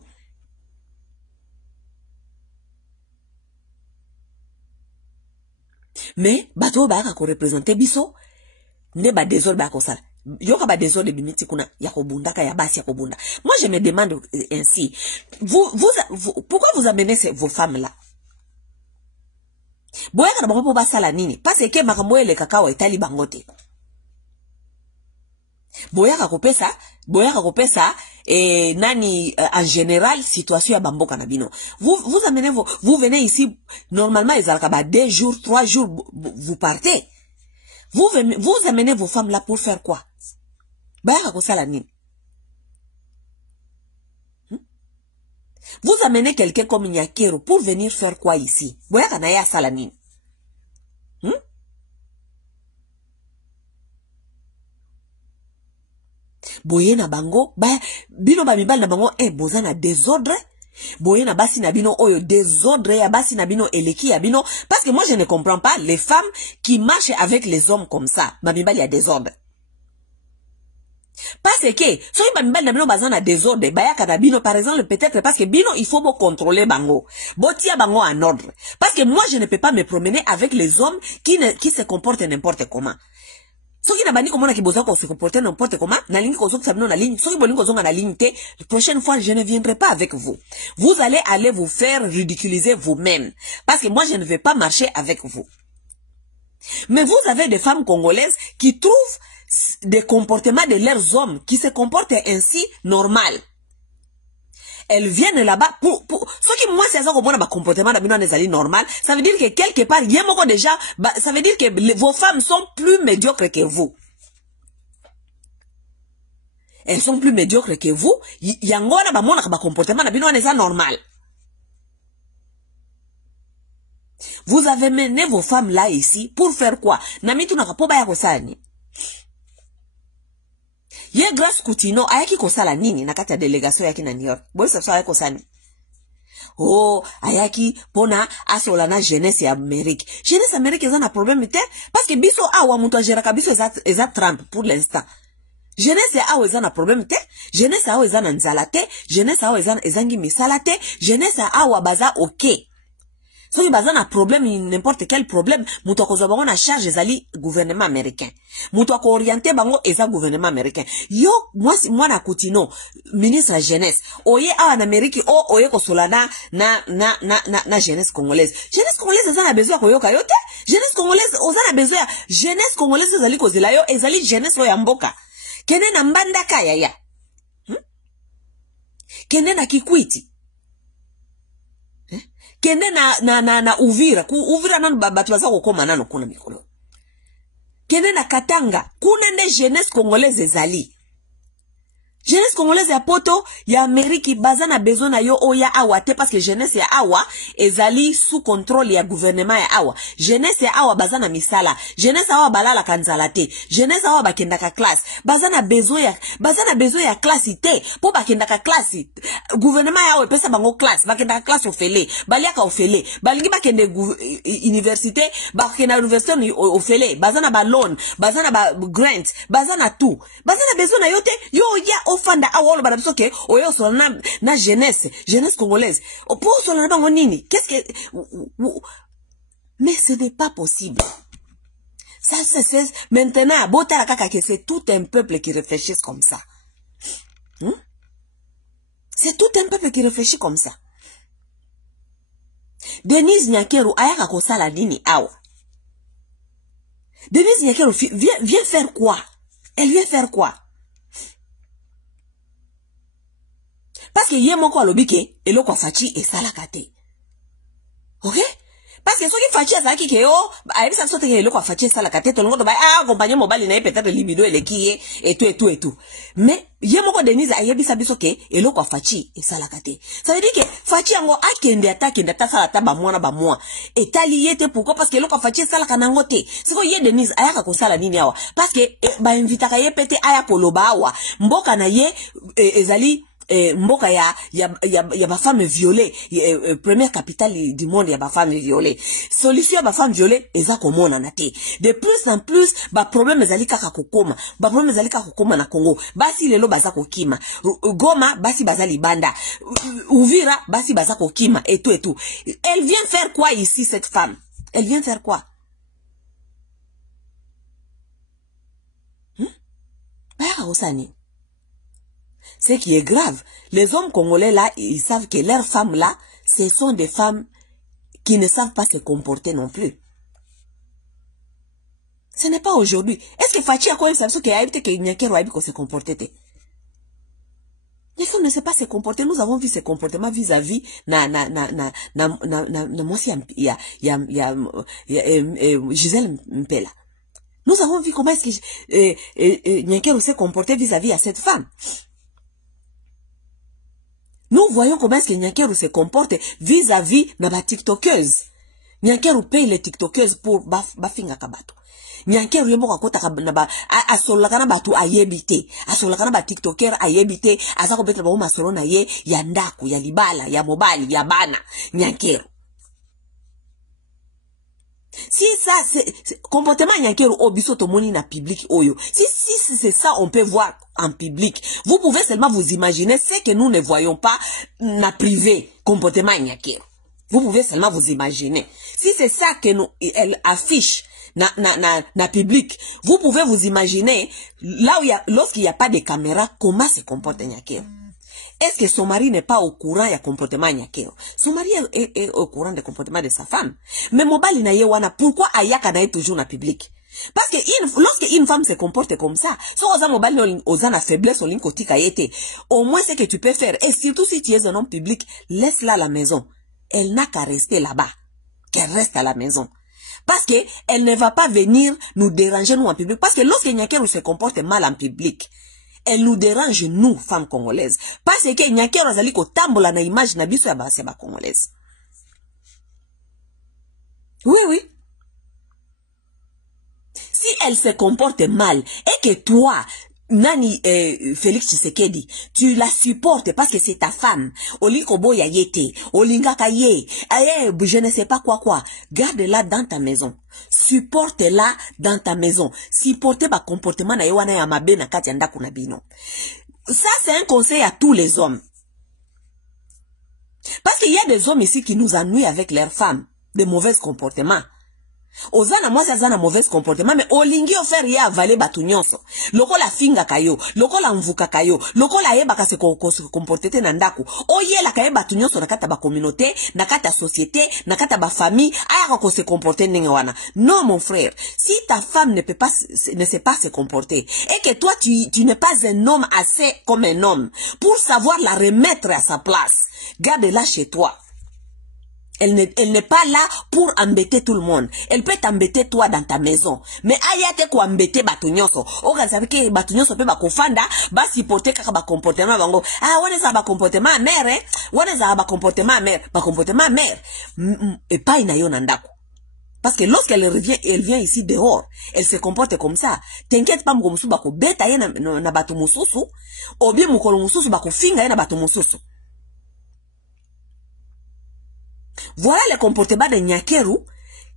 Mais, bato ba ko représenter biso, ne ba désordre ba ko sala. Yoka ba désordre bimiti kuna ya kobundaka ya basi ya kobunda. Moi je me demande ainsi, pourquoi vous amenez vos femmes là? Boyaka na bango po basala nini? Parce que makambo ele kakao etali bangote. Boyaka kopesa nani en général situation ya bamboka na bino. Vous amenez vous venez ici normalement ezalaka ba 2 jours, 3 jours vous partez. Vous amenez vos femmes là pour faire quoi? Bayaka kosala nini? Vous amenez quelqu'un comme Nyakero pour venir faire quoi ici? Boyaka na ya sala nini? Boye na bango, bino ba mibali na bango boza na désordre. Boye na basi na bino oyo désordre ya basi na bino eleki ya bino parce que moi je ne comprends pas les femmes qui marchent avec les hommes comme ça. Ma mibali ya désordre. Parce que, so y bambal na bino bazana désordre, bayaka na bino, par exemple, peut-être parce que bino, il faut contrôler bango. Botia bango en ordre. Parce que moi, je ne peux pas me promener avec les hommes qui se comportent n'importe comment. So qui n'a bani comment qui bosa se comporter n'importe comment, na ligne kozo sabino na ligne, so qui bolingo zonga na ligne te, la prochaine fois, je ne viendrai pas avec vous. Vous allez aller vous faire ridiculiser vous-même. Parce que moi, je ne vais pas marcher avec vous. Mais vous avez des femmes congolaises qui trouvent des comportements de leurs hommes qui se comportent ainsi normal. Elles viennent là-bas pour ce qui moi c'est ça comme un comportement d'abino normal, ça veut dire que quelque part il y a déjà ça veut dire que vos femmes sont plus médiocres que vous. Elles sont plus médiocres que vous, yangona ba mona ba comportement d'abino c'est normal. Vous avez mené vos femmes là ici pour faire quoi? Namitu nakapoba ya kosani. Ye Grace Kutino ayaki kosala nini na kati ya délégation yaki na New York. Boy ça ayaki kosani. Oh, ayaki pona asola na jeunesse ya Amérique. Jeunesse Amérique eza na problème te parce que biso awa mutu agera ka biso eza Trump pour l'instant. Jeunesse awa eza na problème te, jeunesse awa eza na nzala te, jeunesse awa eza ngi misala te, jeunesse awa baza OK. Si vous avez un problème, n'importe quel problème, vous avez une charge ezali gouvernement américain. Vous avez orienté bango eza gouvernement américain. Yo, moi na Kutino, ministre de jeunesse, oye en Amérique, oye kosolana na jeunesse congolaise. Jeunesse congolaise eza na besoin koyoka yote. Jeunesse congolaise eza na besoin. Jeunesse congolaise ezali kozela yo, ezali jeunesse ya mboka. Kene na mbanda kaya ya. Kene na Kikwiti. Kende na Uvira, Uvira nanu batu baza kokoma nanu kuna mikolo. Kende na Katanga, kunende jeunesse congolaise ezali. Jeunesse congolaise ya poto ya Amérique baza na besoin na yo oya awa te parce que jeunesse ya awa ezali sous contrôle ya gouvernement ya awa. Jeunesse ya awa baza na misala. Jeunesse awa balala kanzala te. Jeunesse awa bakenda ka classe. Baza na besoin ya classe te. Po bakenda ka classe. Gouvernement ya awa pesa bango classe. Bakenda ka classe ofele. Baliaka ofele. Balingi bakende université. Bakenda université ofele. Baza na ba loan. Baza na ba grant. Baza na tout. Baza na besoin na yo te. Yo ya ofanda awolo badabiso ke oyo solana na jeunesse congolaise pour solana bango nini qu'est-ce que mais ce n'est pas possible ça c'est maintenant botala kaka que c'est tout un peuple qui réfléchit comme ça c'est tout un peuple qui réfléchit comme ça. Denise Nyakeru ayaka kosala nini awa. Denise Nyakeru vient faire quoi? Elle vient faire quoi? Parce que yé moko alobi ke eloko fachi esalaka te. OK? Parce que soki fachi azalaki ke yo ayebisa biso te ke eloko fachi esalaka te tolongo to ba accompagner mobali na ye peut-être libido eleki ye et tout. Mais yé moko Denise ayebisa biso ke eloko fachi esalaka te. Ça veut dire que fachi yango akende ata sala ta ba mwa etali ye te pourquoi parce que eloko fachi esalaka nango te. Siko ye Denise ayaka kosala nini awa parce que ba invitaka ye pete aya koloba awa mboka na ye ezali mboka ya ba femme violée, première capitale du monde ya ba femme violée. Solution ba femme violée eza komona na te. De plus en plus ba problème ezali kaka kokoma. Ba problème ezali kaka kokoma na Congo. Basi lelo baza kokima. Goma basi baza libanda. Uvira basi baza kokima et tout. Elle vient faire quoi ici cette femme? Elle vient faire quoi? Ba osani. Ce qui est grave, les hommes congolais là, ils savent que leurs femmes là, ce sont des femmes qui ne savent pas se comporter non plus. Ce n'est pas aujourd'hui. Est-ce que Fachi a quoi ça veut dire que Nyakeru a dit qu'on se comportait? Les femmes ne savent pas se comporter. Nous avons vu ce comportement vis-à-vis Gisèle Mpela. Nous avons vu comment est-ce que Nyakeru s'est comporté vis-à-vis à cette femme. Nous voyons comment est-ce que Nyakeru se comporte vis-à-vis de la tiktokeuse. Nyakeru paye les tiktokeuses pour bafinga kabato. Nyakeru yemo kakota kabana asolaka na batu ayebite. Asolaka na ba tiktoker ayebite. Azako betre ba masolo na ye ya ndaku, ya libala, ya mobali, ya bana. Nyakeru. Si ça, c'est comportement nyankero obiso tomoni na public oyo. Si c'est ça, on peut voir en public. Vous pouvez seulement vous imaginer ce que nous ne voyons pas na privé, comportement nyankero. Vous pouvez seulement vous imaginer. Si c'est ça que nous, elle affiche na public, vous pouvez vous imaginer là où lorsqu'il n'y a pas de caméra, comment se comporte nyankero. Est-ce que son mari n'est pas au courant du comportement nyakero? Son mari est au courant du comportement de sa femme. Mais mobali na yewana, pourquoi ayaka na toujours na public? Parce que lorsque une femme se comporte comme ça, si oza mobali oza na faiblesse olin kotika yete, au moins ce que tu peux faire, et surtout si tu es un homme public, laisse-la à la maison. Elle n'a qu'à rester là-bas. Qu'elle reste à la maison. Parce que elle ne va pas venir nous déranger nous en public. Parce que lorsque nyakero se comporte mal en public, elle nous dérange, nous, femmes congolaises. Parce que nyakero azali ko tambola na image na biso ya basi ba congolaise. Oui, oui. Si elle se comporte mal et que toi, Nani Félix Tshisekedi, tu la supportes parce que c'est ta femme. Olikobo ya yete, olingaka ye, je ne sais pas quoi. Garde-la dans ta maison. Supporte-la dans ta maison. Supporte ba comportement na yewana ya mabe na kati anda kuna bino. Ça c'est un conseil à tous les hommes. Parce qu'il y a des hommes ici qui nous ennuient avec leurs femmes, de mauvais comportements. Ozana mwasi azana mauvais comportement, mais olingi ofer ya avale batu nyonso. Loko la finga kayo, loko la mvuka kayo, loko la yeba ka se comportete na ndaku. Oye la kaye batu nyonso nakata ba communauté, nakata société, nakata ba famille, aya ko se comporter ndenge wana. Non mon frère, si ta femme ne sait pas se comporter et que toi tu n'es pas un homme assez comme un homme pour savoir la remettre à sa place, garde-la chez toi. Elle n'est pas là pour embêter tout le monde. Elle peut t'embêter toi dans ta maison. Mais ayate ko embêter batu nyonso. Oka savike batu nyonso pe bakofanda, ba supporter kaka ba comportement bango. Ah, wane sa ba comportement mère, wane sa ba comportement mère, ba comportement mère. Et pas inayo nandako. Parce que lorsqu'elle revient, elle vient ici dehors, elle se comporte comme ça. T'inquiète pas mko musu bako beta ye na batu mususu, ou bien mukolo mususu bako finga ye na batu mususu. Voilà le comportement de Nyakeru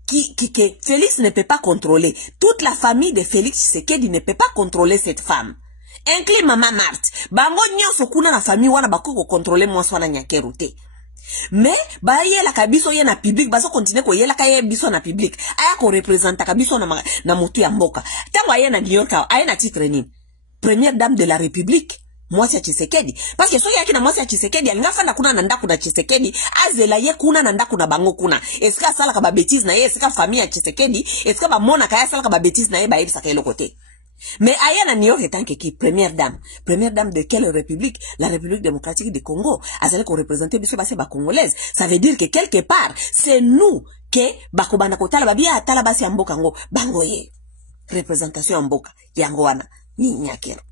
que Félix ne peut pas contrôler. Toute la famille de Félix Tshisekedi ne peut pas contrôler cette femme. Inclus Maman Marthe. Bango nyonso kuna la famille wana bako contrôler moi soit na Nyakeru te. Mais ba yela kabiso ye na public baso continue ko yela kaye biso na public. Aya ko représenter kabiso na mutu ya mboka. Tango aya na New York aya na titre ni première dame de la République. Mwasi ya Tshisekedi. Parce que so yaki na mwasi ya Tshisekedi alinga fanda kuna na ndaku na Tshisekedi azela ye kuna na ndaku na bango kuna. Eska sala ka ba bêtise na ye, eska famille ya Tshisekedi, eska ba mona kaya sala ka ba bêtise na ye ba yebisa ka côté. Mais aya na New York etant que qui première dame de quelle république? La République démocratique du Congo. Azali ko représenter biso basi ba congolaise. Ça veut dire que quelque part c'est nous que bakobana ko tala babia tala basi ya mboka ngo bango ye. Représentation ya mboka yango wana ni Nyakero.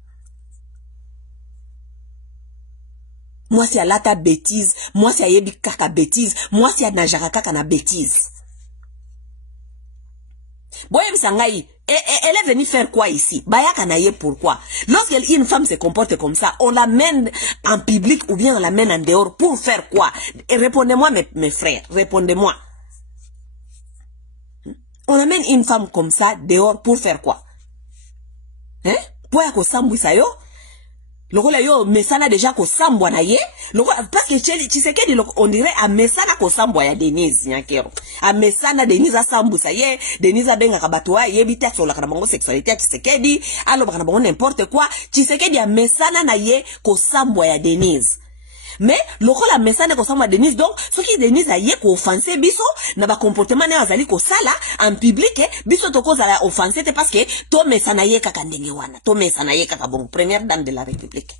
Moi c'est à lata bêtise, moi c'est à yebi kaka bêtise, moi c'est à najara kaka na bêtise. Boye msangai, elle est venue faire quoi ici? Bayaka na ye pourquoi? Lorsqu'une femme se comporte comme ça, on l'amène en public ou bien on l'amène en dehors pour faire quoi? Et répondez-moi mes frères, répondez-moi. On amène une femme comme ça dehors pour faire quoi? Hein? Pour yako sambu sayo? Lokola yo mesana déjà ko sambwa na ye parce que Tshisekedi on dirait a mesana ko sambwa ya Denise Nyakero a mesana Denise a sambusa ye Denise a benga kabatwa ye bita sur la bango sexualité Tshisekedi alo bana bango n'importe quoi Tshisekedi a mesana na ye ko sambwa ya Denise. Mais lokola mesana ko sambwa Denise donc ce qui Denise a ye ko offenser biso na ba comportement na azali ko sala en public biso to ko za offenser te parce que to mesana ye kaka ndenge wana to mesana ye kaka bon première dame de la République.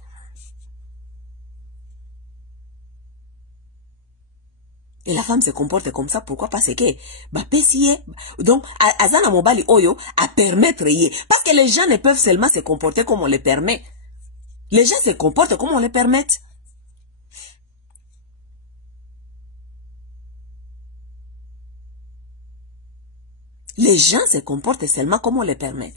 Et la femme se comporte comme ça pourquoi? Parce que ba pesiye donc azana mobali oyo à permettre ye parce que les gens ne peuvent seulement se comporter comme on les permet. Les gens se comportent comme on les permet. Les gens se comportent seulement comme on les permet.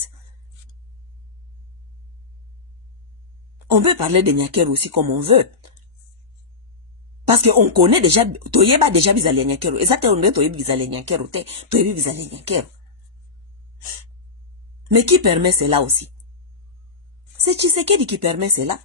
On peut parler de Nyakero aussi comme on veut. Parce que on connaît déjà, toyeba déjà bizali nyakero. Et ça te onde toyeba bizali nyakero te, toyeba bizali nyakero. Mais qui permet cela aussi? C'est Tshisekedi qui permet cela.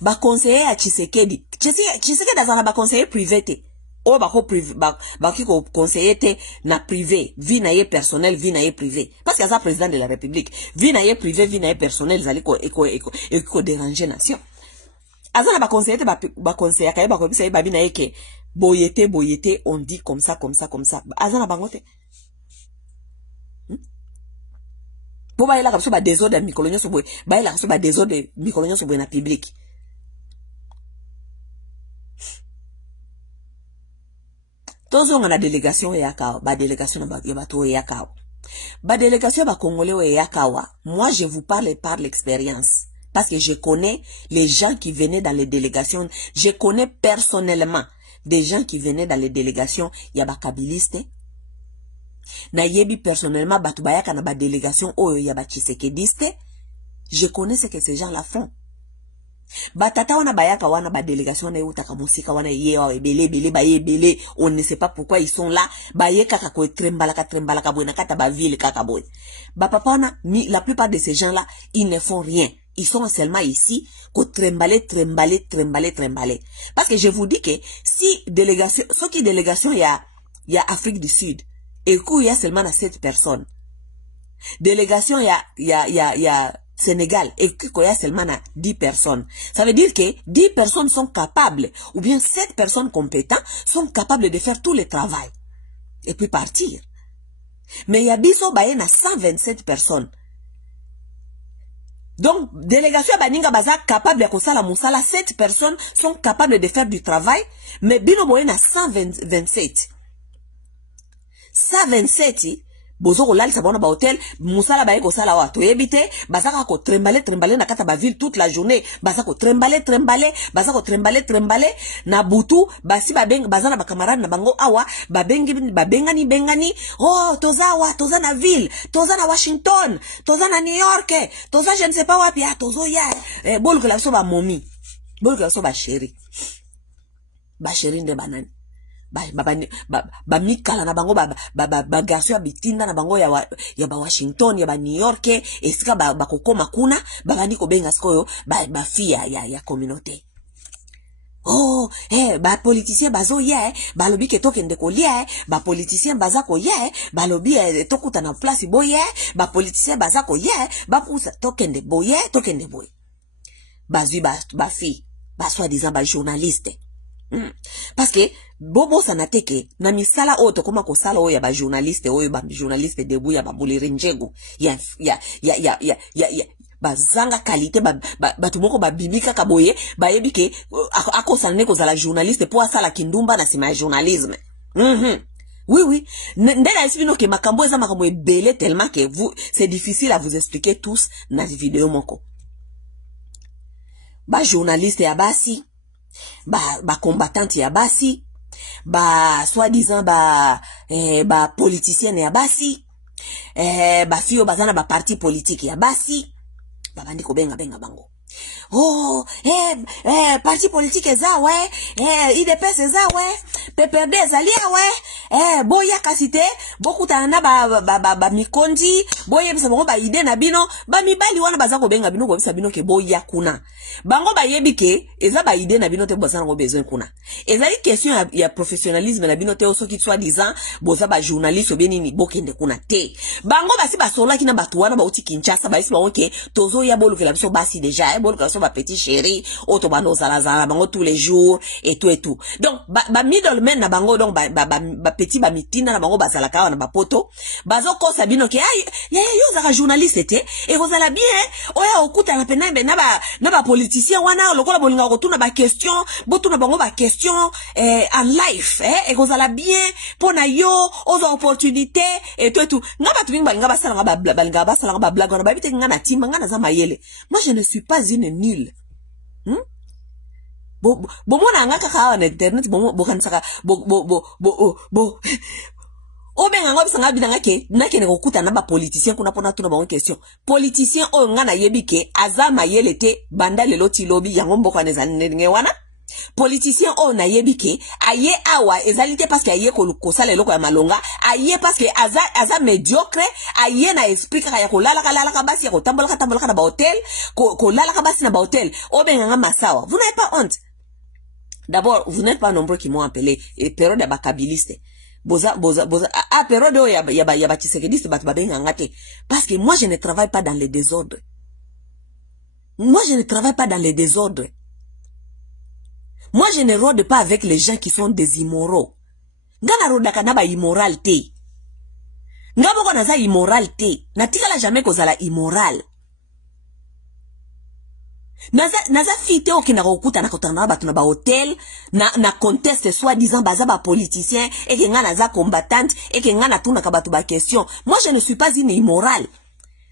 Ba conseiller à Tshisekedi. Tshisekedi azana ba conseiller privé te. O ba ko privé ba ki ko conseiller te na privé, vie na ye personnel, vie na ye privé. Parce que ça président de la République, vie na ye privé, vie na ye personnel, zali ko déranger nation. Azana ba conseiller te ba conseiller ka ba ko bisa ba bi na ye ke boyete, on dit comme ça. Azana bango te. Bo ba ila ka so ba désordre mikolonyo so boy, ba ila ka so ba désordre mikolonyo so boy na public. Tozo ngana délégation yakao, ba délégation ba yabato yakao. Ba délégation ba congolais yakawa. Moi je vous parle par l'expérience parce que je connais les gens qui venaient dans les délégations, je connais personnellement des gens qui venaient dans les délégations yaba kabiliste. Na yebi personnellement batu bayaka na ba délégation oyo yaba tshisekediste. Je connais ce que ces gens-là font. Batata wana bayaka wana ba délégation na utaka musika wana yewa ebele ba yebele, on ne sait pas pourquoi ils sont là, ba ye kaka ko trembala ka boina kata ba ville kaka boy. Ba papa wana la plupart de ces gens-là, ils ne font rien. Ils sont seulement ici ko trembaler. Parce que je vous dis que si délégation, ce qui délégation y a Afrique du Sud et qu'il y a seulement 7 personnes. Délégation y a Sénégal et qu'il y a seulement 10 personnes. Ça veut dire que 10 personnes sont capables, ou bien 7 personnes compétentes sont capables de faire tout le travail. Et puis partir. Mais il y a biso baye na 127 personnes. Donc, délégation baninga baza capable de faire la moussala, 7 personnes sont capables de faire du travail, mais bino boye na 127. 127, bozo ko lali sabona ba hotel, musala baye ko sala wa to ebite, bazaka ko trembaler na kata ba ville toute la journée, bazaka ko trembaler, na butu, basi bazana ba camarade na bango awa, bengani, oh, toza na ville, toza na Washington, toza na New York, toza je ne sais pas wapi, tozo ya, bolu ko la so ba momi, bolu ko la so ba chéri nde banani. Ba mikala na bango ba garçon bitinda na bango ya ba Washington ya ba New York esika ba kokoma kuna ba bandi ko benga skoyo ba fia ya communauté. Oh, ba politicien bazo ya ba lobi ke tokende ko lia ba politicien baza ko ya ba lobi tokuta na place boye ba politicien baza ko ya ba pousa tokende boye bazui ba fi ba soi-disant ba journaliste. Parce que bobo sanateke na misala oto koma ko sala oya ba journaliste debu ya babuliri njegu ya bazanga qualité batumoko babimika kaboye bayebike akosana ko zala journaliste po asala kindumba na sima journalisme. Oui. Ndela esibino ke makambo eza makambo ebele tellement que c'est difficile à vous expliquer tous na vidéo moko. Ba journaliste ya basi, ba combattante ya basi, ba soi-disant ba politicien ya basi, ba fio bazana ba parti politique ya basi, ba bandi ko benga bango. Oh, parti politique eza we, IDPS eza we, PPRD ezalia we, boya kasite, bokuta na ba mikondi, boye bisa bango ba ide na bino, ba mibali wana baza ko benga bino ko bisa bino ke boya kuna. Bango ba yebike, eza ba ide na bino te boza ngo besoin kuna. Ezali question ya professionnalisme na bino te oso ki soit disant, boza ba journaliste obeni ni bokende kuna te. Bango basi ba sola kina batu wana ba uti Kinshasa ba isi ba oke, tozo ya bolu ke la biso basi déjà, bolu ke la so ba petit chéri, auto bando zala bango tous les jours et tout. Donc ba middleman na bango donc ba petit ba mitina na bango bazala ka na ba poto, bazo ko sabino ke ya yo za journaliste te et vous allez bien oya okuta na penembe na ba politicien wana lokola bolinga ko tuna ba question, botuna bango ba question en life et vous allez bien pona yo aux opportunités et tout. Ngaba tu binga ba sala ngaba balinga ba sala ngaba blague na ba bite ngana timba ngana za mayele. Moi je ne suis pas une nil. Bo mona ngaka ka na internet bo kan saka bo Obenga ngo bisanga bidanga ke nakene kokuta na ba politicien kuna pona tuna ba question. Politicien o ngana yebi ke azama yelete banda lelo ti lobby yango mboko neza nenge wana. Politicien o na yebi ke aye awa ezalite parce que aye ko sala eloko ya malonga, aye parce que aza médiocre, aye na esprit ka ya ko lala ka basi ya ko tambola ka na ba hotel, ko lala ka basi na ba hotel. Obenga nga masawa. Vous n'avez pas honte. D'abord, vous n'êtes pas nombreux qui m'ont appelé période ya bakabiliste. Boza période ya ba tisekediste bat babenga ngate. Parce que moi je ne travaille pas dans les désordres. Moi je ne travaille pas dans les désordres. Moi je ne rôde pas avec les gens qui sont des immoraux. Ngana rodaka na ba immoral te. Ngabo ko naza immoral te. Natikala jamais kozala immoral. Naza fite okina kokuta na kotana batu na ba hotel na conteste soi-disant baza ba politicien et que nga naza combattante et que nga na tuna ka batu ba question. Moi je ne suis pas une immorale.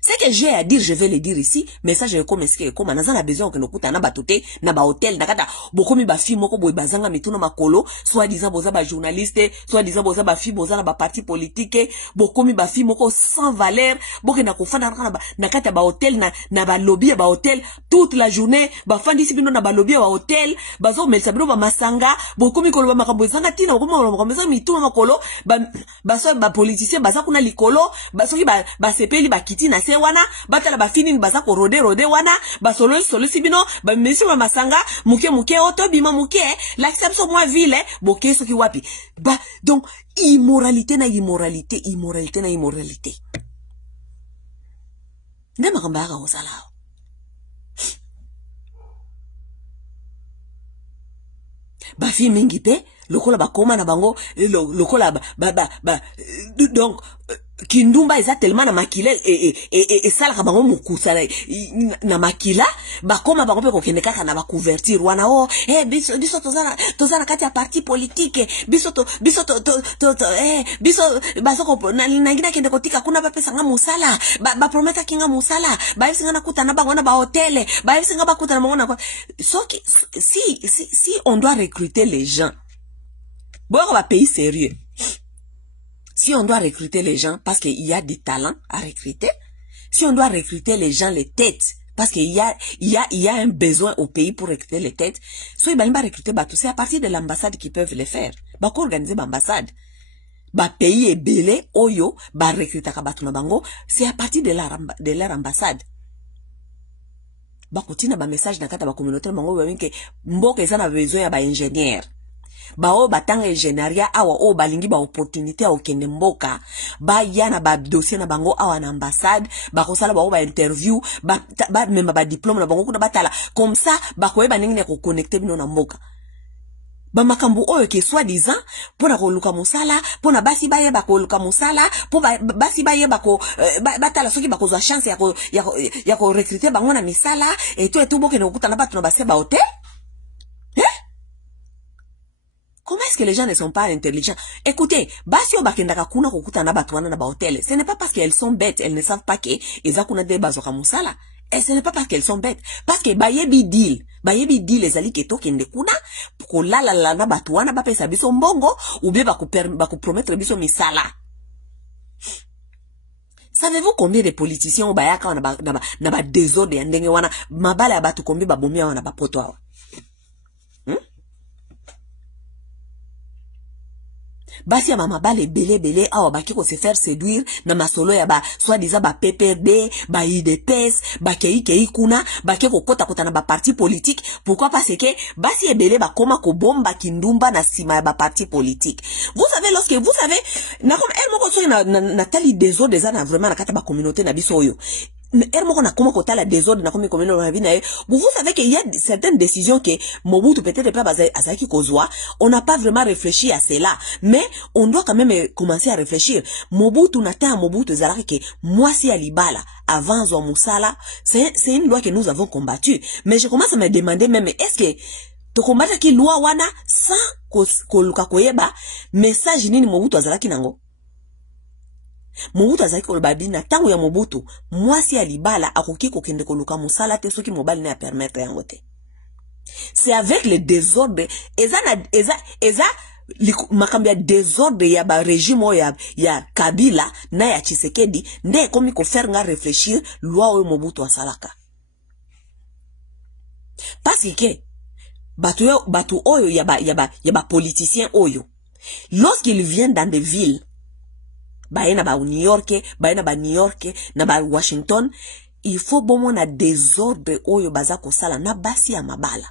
Ce que j'ai à dire, je vais le dire ici, mais ça je comme est-ce que comme naza na besoin que nokuta na batote na ba hotel na kata bokomi ba fi moko boy bazanga mituna makolo soi-disant boza ba journaliste, soi-disant boza ba fi boza na ba parti politique, bokomi ba fi moko sans valeur, boke na kofana na kata ba hotel na ba lobby ba hotel toute la journée, ba fandi sibino na ba lobby ba hotel, bazo melsa bino ba masanga, bokomi kolo ba makambo zanga tina bokomi ba makambo mituna makolo, ba politicien baza kuna likolo, basoki ba sepeli ba kiti na wana batala ba fini baza ko rode wana ba solo sibino ba mesi ba masanga muke oto bima muke l'acception moi ville boke soki wapi ba donc immoralité na immoralité ndema kamba ka osala ba fi mingi pe lokola ba koma na bango lokola donc kindumba eza tellement na makila et sala ka bango mukusa na makila bakoma bango pe kokende kaka na ba couverture wana biso tozana kati ya parti politique biso bazoko na ngina kende kotika kuna ba pesa nga musala ba prometa kinga musala ba yesinga na kuta na bango na ba hotel ba yesinga ba kuta na bango na si on doit recruter les gens bon va pays sérieux. Si on doit recruter les gens parce qu'il y a des talents à recruter, si on doit recruter les gens les têtes parce qu'il y a un besoin au pays pour recruter les têtes, soit ils vont recruter c'est à partir de l'ambassade qu'ils peuvent le faire. Bah organiser l'ambassade. Bah pays est belé oyo bah recruter kabatuna bango, c'est à partir de leur ambassade. Bah continue ba message dans kata ba communauté bango ba que mboka ils en a besoin ya ba ingénieur. Ba o batanga ingénieria awa o balingi ba opportunité au kende mboka ba yana ba dossier na bango awa na ambassade ba kosala ba o ba interview ba même ba diplôme na bango kuna batala comme ça ba koyeba ndenge ko connecter bino na mboka ba makambu oyo ke soi-disant pona ko luka musala pona basi baye ba ko luka musala po basi baye ba ko batala soki ba ko za chance ya ko recruter bango na misala et tout boke na okuta na batu na base ba hotel. Comment est-ce que les gens ne sont pas intelligents? Écoutez, basio bakendaka kuna kokuta na batu wana na ba hotel. Ce n'est pas parce qu'elles sont bêtes, elles ne savent pas que ezakuna de bazoka musala. Et ce n'est pas parce qu'elles sont bêtes, parce que bayebi deal les ali keto kende kuna pour la na batu wana ba pesa biso mbongo ou bien ba ko promettre biso misala. Savez-vous combien de politiciens au bayaka na ba désordre ya ndenge wana mabala ya batu combien ba bomia wana ba poto awa? Basi ya mama bale belé awa baki ko se faire séduire na masolo ya ba soi-disant ba PPRD ba IDPS ba kei kuna baki ko kota na ba parti politique. Pourquoi? Parce que basi ya belé ba koma ko bomba kindumba na sima ya ba parti politique. Vous savez lorsque vous savez na comme elle moko so na tali désordre des ana vraiment na kata ba communauté na biso yo. Mais vous savez qu'il y a certaines décisions que Mobutu peut-être pas Azaki Kozwa, on n'a pas vraiment réfléchi à cela, mais on doit quand même commencer à réfléchir. Mobutu nata Mobutu Zalaki que moi si Alibala avant Zomusala, c'est une loi que nous avons combattue. Mais je commence à me demander même est-ce que to combattre qui loi wana sans koluka koyeba message nini Mobutu Azalaki nango? Mobutu azaki kolobabi na tango ya Mobutu mwasi ya libala akoki kokende koluka musala te soki mobali na permettre yango te. C'est avec le désordre eza makambo ya désordre ya ba régime oyo ya Kabila na ya Tshisekedi nde komi ko faire nga réfléchir loi oyo Mobutu asalaka. Parce que batu oyo ya ba politicien oyo, lorsqu'ils viennent dans des villes na ba New York, na ba Washington, il faut bon na désordre oyo baza kosala na basi ya mabala.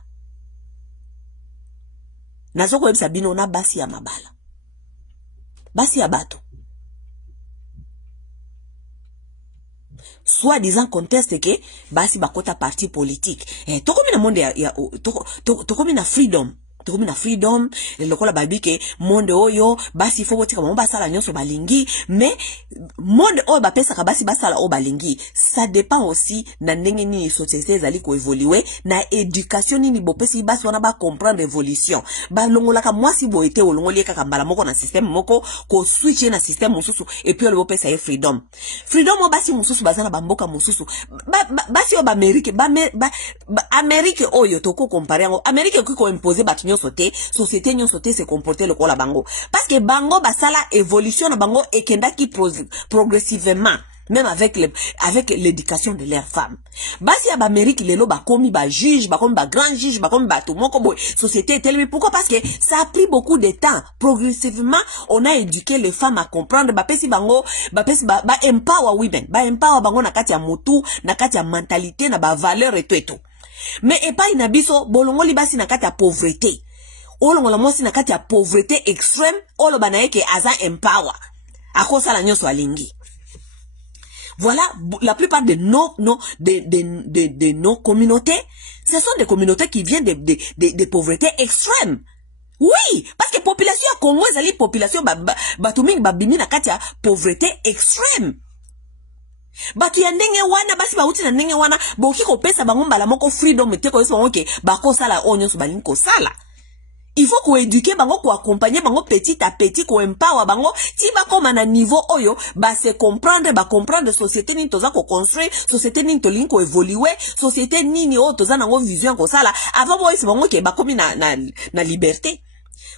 Nazoko yebisa bino na basi ya mabala. Basi ya bato. Soit disant conteste que basi bakota parti politique. Tokomi na monde tokomi na freedom. Tokomi na freedom, lokola babi ke monde oyo basi fo botika mo basala nyonso balingi, mais monde oyo bapesa ka basi basala o balingi. Ça dépend aussi na ndenge ni société ezali ko évoluer, na éducation ni bopesi basi wana ba comprendre évolution. Ba longola ka mwasi boete olongoli kaka mbala moko na système moko ko switch na système mususu et puis le bopesa freedom. Freedom o basi mususu bazana bamboka mususu. Basi o ba Amérique oyo toko comparer ngo Amérique ko imposer ba société nyonso te se comporter le kola bango parce que bango basala évolution na bango ekendaki progressivement même avec l'éducation de leurs femmes. Basi ya Amérique lelo bakomi ba juge, bakomi ba grand juge, bakomi ba tout moko boy société est tellement. Pourquoi? Parce que ça a pris beaucoup de temps. Progressivement on a éduqué les femmes à comprendre ba empower women, ba empower bango na kati ya mutu, na kati ya mentalité, na ba valeur et tout. Mais epai na biso bolongoli basi na kati ya pauvreté. Olongola mwasi na kati ya pauvreté extrême, oloba na yeke aza empower. Akosa la nyonso alingi. Voilà, la plupart de nos communautés, ce sont des communautés qui viennent de pauvreté extrême. Oui, parce que population ya Congo ezali population batuming babimi na kati ya pauvreté extrême. Batu ya ndenge wana basi bauti na ndenge wana boki ko pesa bango mbala moko freedom te ko yeso ke bako sala onyo so balingi ko sala. Il faut ko éduquer bango ko accompagner bango petit à petit ko empower bango ti bako mana niveau oyo ba se comprendre société ni toza ko construire société ni to linko évoluer société nini o toza nango vision ko sala avant bo yeso bango ke bakomi na liberté.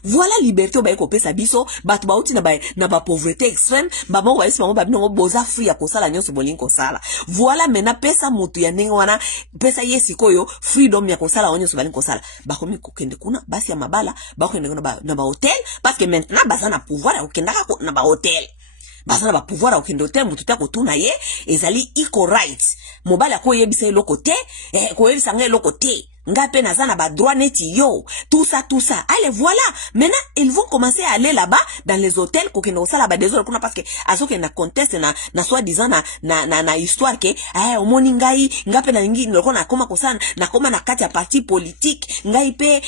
Voilà liberté au baiko pesa biso batu bauti na ba pauvreté extrême babo wa isi bango babino boza free ya kosala nyonso bolingi kosala. Voilà mena pesa mutu ya ndenge wana pesa yesi koyo freedom ya kosala nyonso balingi kosala bakomi kokende kuna basi ya mabala bakende na ba hotel parce que maintenant baza na pouvoir ya kokenda na ba hotel. Baza na pouvoir au kendo te mutu ta kotuna ye ezali equal rights mobala ko yebisa eloko te ko yebisa nga eloko te ngape naza na ba droit neti yo tout ça allez voilà maintenant ils vont commencer à aller là-bas dans les hôtels ko kendo sala ba désolé kuna parce que azoke na conteste na soit disant na histoire ke omoni ngai ngape na ngi ndoko na koma kosana na koma na kati ya parti politique ngai pe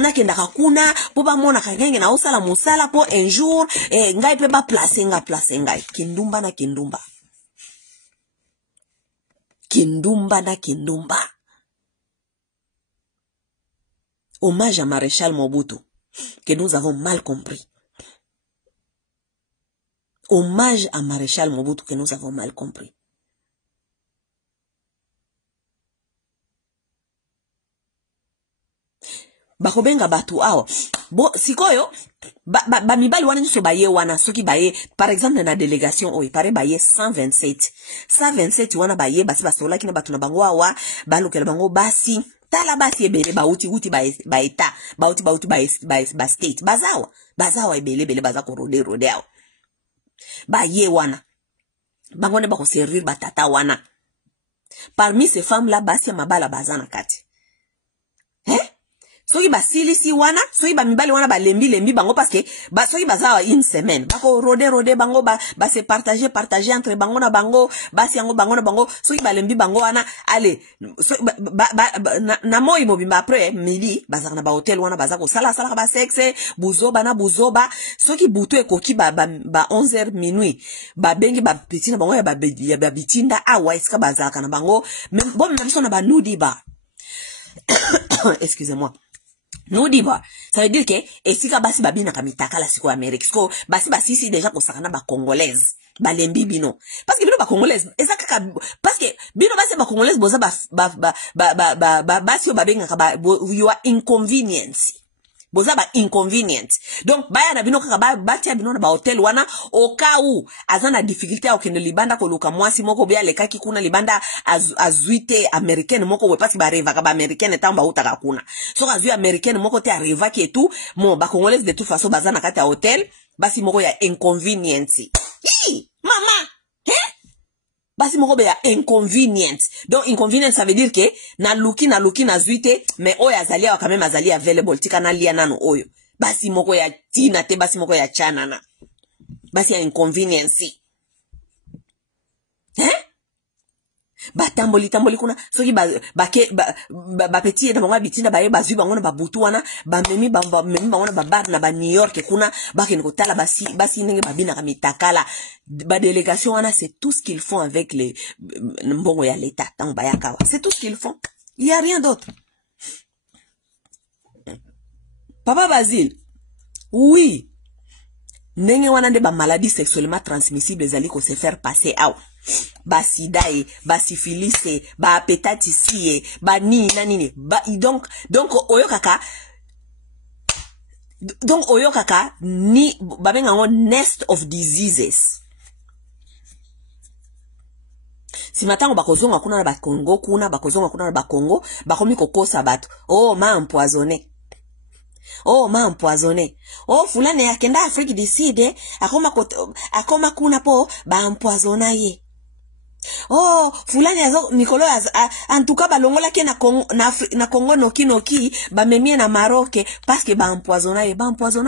nakenda kakuna po ba mona kangenge na osala musala po un jour ngai pe ba place ngai kindumba na kindumba hommage à Maréchal Mobutu que nous avons mal compris. Hommage à Maréchal Mobutu que nous avons mal compris. Bakobenga batu awa. Bo sikoyo ba mibali wana nso baye wana soki baye par exemple na délégation o pare baye 127 wana baye basi basola kina batu na bango awa balokela bango basi tala basi ebele bauti ba eta bauti ba state bazawa ebele baza ko rode awa baye wana bango ne ba ko servir batata wana parmi ces femmes là basi mabala bazana kati soki basilisi wana soki ba mibali wana ba lembi bango parce que soki baza une semaine bako rode bango ba se partager entre bango na bango basi yango bango na bango soki ba lembi bango wana allez na moi mobimba après midi baza na ba hotel wana baza ko sala ba sexe buzoba soki butu ekoki ba 11h minuit ba bengi ba petit na bango ya ba bitinda awa iska baza kana bango bon même so na ba nudi ba excusez-moi nous dit bah ça veut dire que esika basi babina kamitaka la siko Amérique siko basi basisi déjà ko sakana ba congolaise ba lembi bino parce que bino ba congolaise ezaka parce que bino basi ba congolaise boza basi babenga ka ba you are inconvenience boza ba inconvenient. Donc baya na bino kaka batia bino na ba hotel wana au cas où azana difficulté au kende libanda ko luka mwasi moko bia lekaki kuna libanda azuite américaine moko we parce ba reva ka ba américaine tamba utaka kuna. So azui américaine moko te arriva ki et tout, mon ba congolaise de toute façon bazana kati ya hotel, basi moko ya inconvenience. Hi, mama, hein? Basi moko ya inconvenient. Donc inconvenient ça veut dire que na luki na zuite mais oya azalia wa quand même azalia available tika na lia nano oyo. Basi moko ya tina te basi moko ya chanana. Basi ya inconvenience. Hein? Tamboli kuna soki ba petit na bango bitina ba ye bazui bango na babutu wana ba memi bango na bar na ba New York kuna ba ke kotala basi ndenge babina ka mitakala ba délégation wana. C'est tout ce qu'ils font avec les mbongo ya l'état tant ba yakawa, c'est tout ce qu'ils font, il y a rien d'autre. Papa Basile, oui, ndenge wana nde ba maladie sexuellement transmissible zali ko se faire passer out. Ba sida ba syphilis ba hépatite ba nini donc oyo kaka ni babenga ngo nest of diseases. Si matango bakozonga kuna na ba Congo kuna bakozonga kuna na ba Congo bakomi kokosa bato, oh ma empoisonné, oh ma empoisonné, oh fulani yakenda Afrique du Sud akoma kuna po ba empoisonna ye. Oh, fulani azo mikolo en tout cas balongola ke na Congo noki ba memie na Maroc parce que ba empoisonna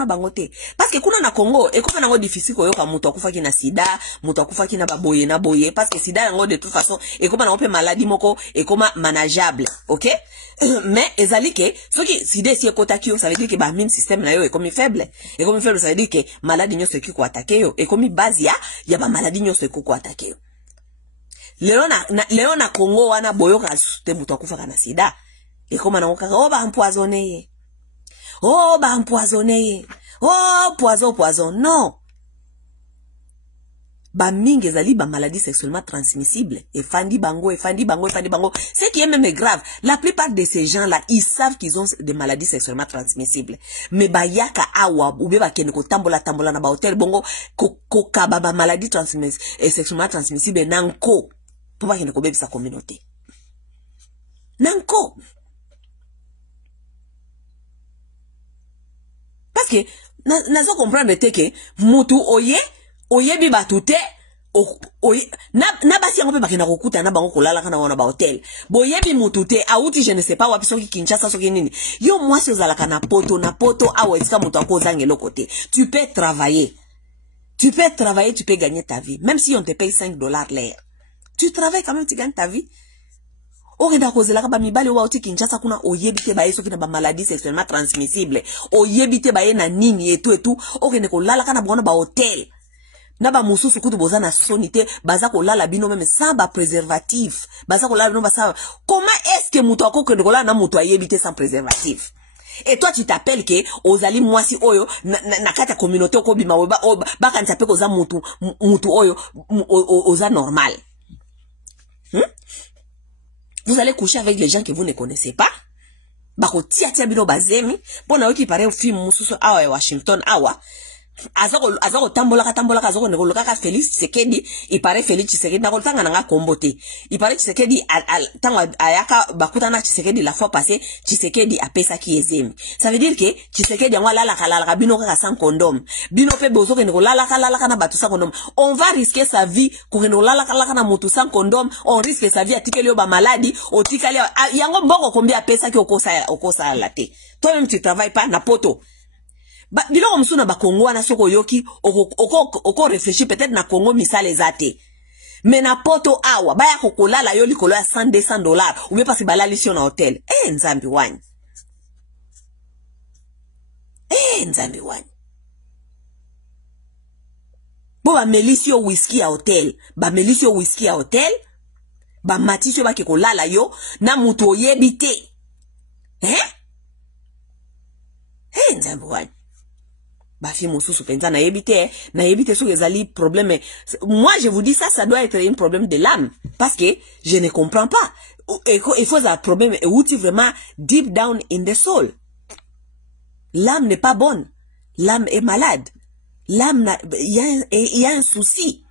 bangote. Parce que kuna na Congo e kofa nango difficile ko yoka mutu akufa ki na sida, mutu akufa ki na boye parce que sida yango de toute façon e kofa na ope maladie moko e koma manageable, OK? Mais ezali ke soki sida si ekotaki yo ça veut dire que ba immune système na yo e komi faible. E komi faible ça veut dire que maladie nyoso ki ko attaquer yo, e komi base ya ba maladie nyoso ko attaquer yo. Leo na Congo wana boyoka te mutu akufa na sida. E koma na okaka oh ba empoisonné ye. Oh ba empoisonné ye. Oh poison. Non. Ba mingi ezali ba maladie sexuellement transmissible. Et fandi bango. Ce qui est même grave, la plupart de ces gens-là, ils savent qu'ils ont des maladies sexuellement transmissibles. Mais ba yaka awa, ou be ba kene ko tambola na ba hotel bongo, ko ba maladie sexuellement transmissible nanko. Pour pas qu'il ne connaisse sa communauté. Nanko. Parce que, nazo comprendre que, mutu oye bi batute, na basi yango pe bakina kokuta na bango kolala kana wana ba hotel. Boye bi mutute, auti je ne sais pas wapi soki Kinshasa soki nini. Yo mwasi ozalaka na poto awa esika mutu akozange lokote. Tu peux travailler, tu peux gagner ta vie. Même si on te paye $5 l'heure. Tu travailles quand même, tu gagnes ta vie. Oreda kozelaka ba mibali wa oti Kinshasa kuna oyebite ba yeso kina ba maladie sexuellement transmissible. Oyebite ba ye na nini et tout. Orene ko lala kana bona ba hotel. Na ba mususu kutu boza na sonité, baza ko lala bino même sans ba préservatif. Baza ko lala bino ba sa. Comment est-ce que mutu akoko ko lala na mutu ayebite sans préservatif? Et toi tu t'appelles que ozali mwasi oyo na kata communauté ko bima ba kanisa pe ko za mutu oyo oza normal. Vous allez coucher avec les gens que vous ne connaissez pas. Bako tia bino bazemi. Pona oki pare au film mususu awa ya Washington awa. Azako tambolaka azako nekolokaka Félix Tshisekedi. Il paraît Félix Tshisekedi na koltanga nanga kombote. Il paraît Tshisekedi tango ayaka bakuta na Tshisekedi la fois passée, Tshisekedi a pesa ki ezemi. Ça veut dire que Tshisekedi yango lalaka bino kaka sans condom. Bino pe bozo ke nekolalaka na batu sans condom. On va risquer sa vie ko nekolalaka na mutu sans condom. On risque sa vie atikeli ba maladie, otikali yango mboko combien pesa ki okosa la te. Toi-même tu travailles pas na poto. Bilo msuna ba Congo wana soko yoki oko réfléchir peut-être na Congo misale zate. Mais na poto awa baya kokolala yo likolo ya $100 ou bien parce balali si na hotel. Nzambi wani. Nzambi wani. Bo ba melisio whisky à hotel. Ba melisio whisky à hotel. Ba matisio ba kokolala yo na mutu oyebite. Nzambi wani. Bafi mususu penza na yebite so ezali problème. Moi je vous dis ça doit être un problème de l'âme parce que je ne comprends pas. Il faut un problème où tu vraiment deep down in the soul. L'âme n'est pas bonne. L'âme est malade. L'âme, il y a un souci.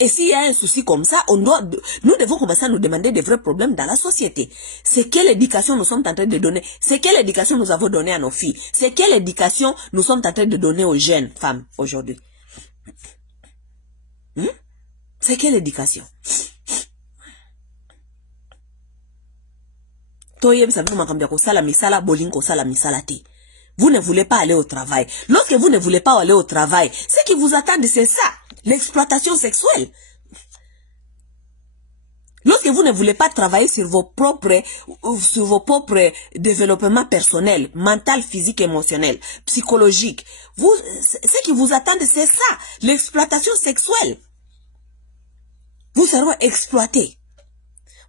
Et s'il y a un souci comme ça, nous devons commencer à nous demander des vrais problèmes dans la société. C'est quelle éducation nous sommes en train de donner? C'est quelle éducation nous avons donné à nos filles? C'est quelle éducation nous sommes en train de donner aux jeunes femmes aujourd'hui? C'est quelle éducation? Vous ne voulez pas aller au travail. Lorsque vous ne voulez pas aller au travail, ce qui vous attend, c'est ça, l'exploitation sexuelle. Lorsque vous ne voulez pas travailler sur vos propres développements personnels, mental, physique, émotionnel, psychologique, ce qui vous attend, c'est ça, l'exploitation sexuelle. Vous serez exploité.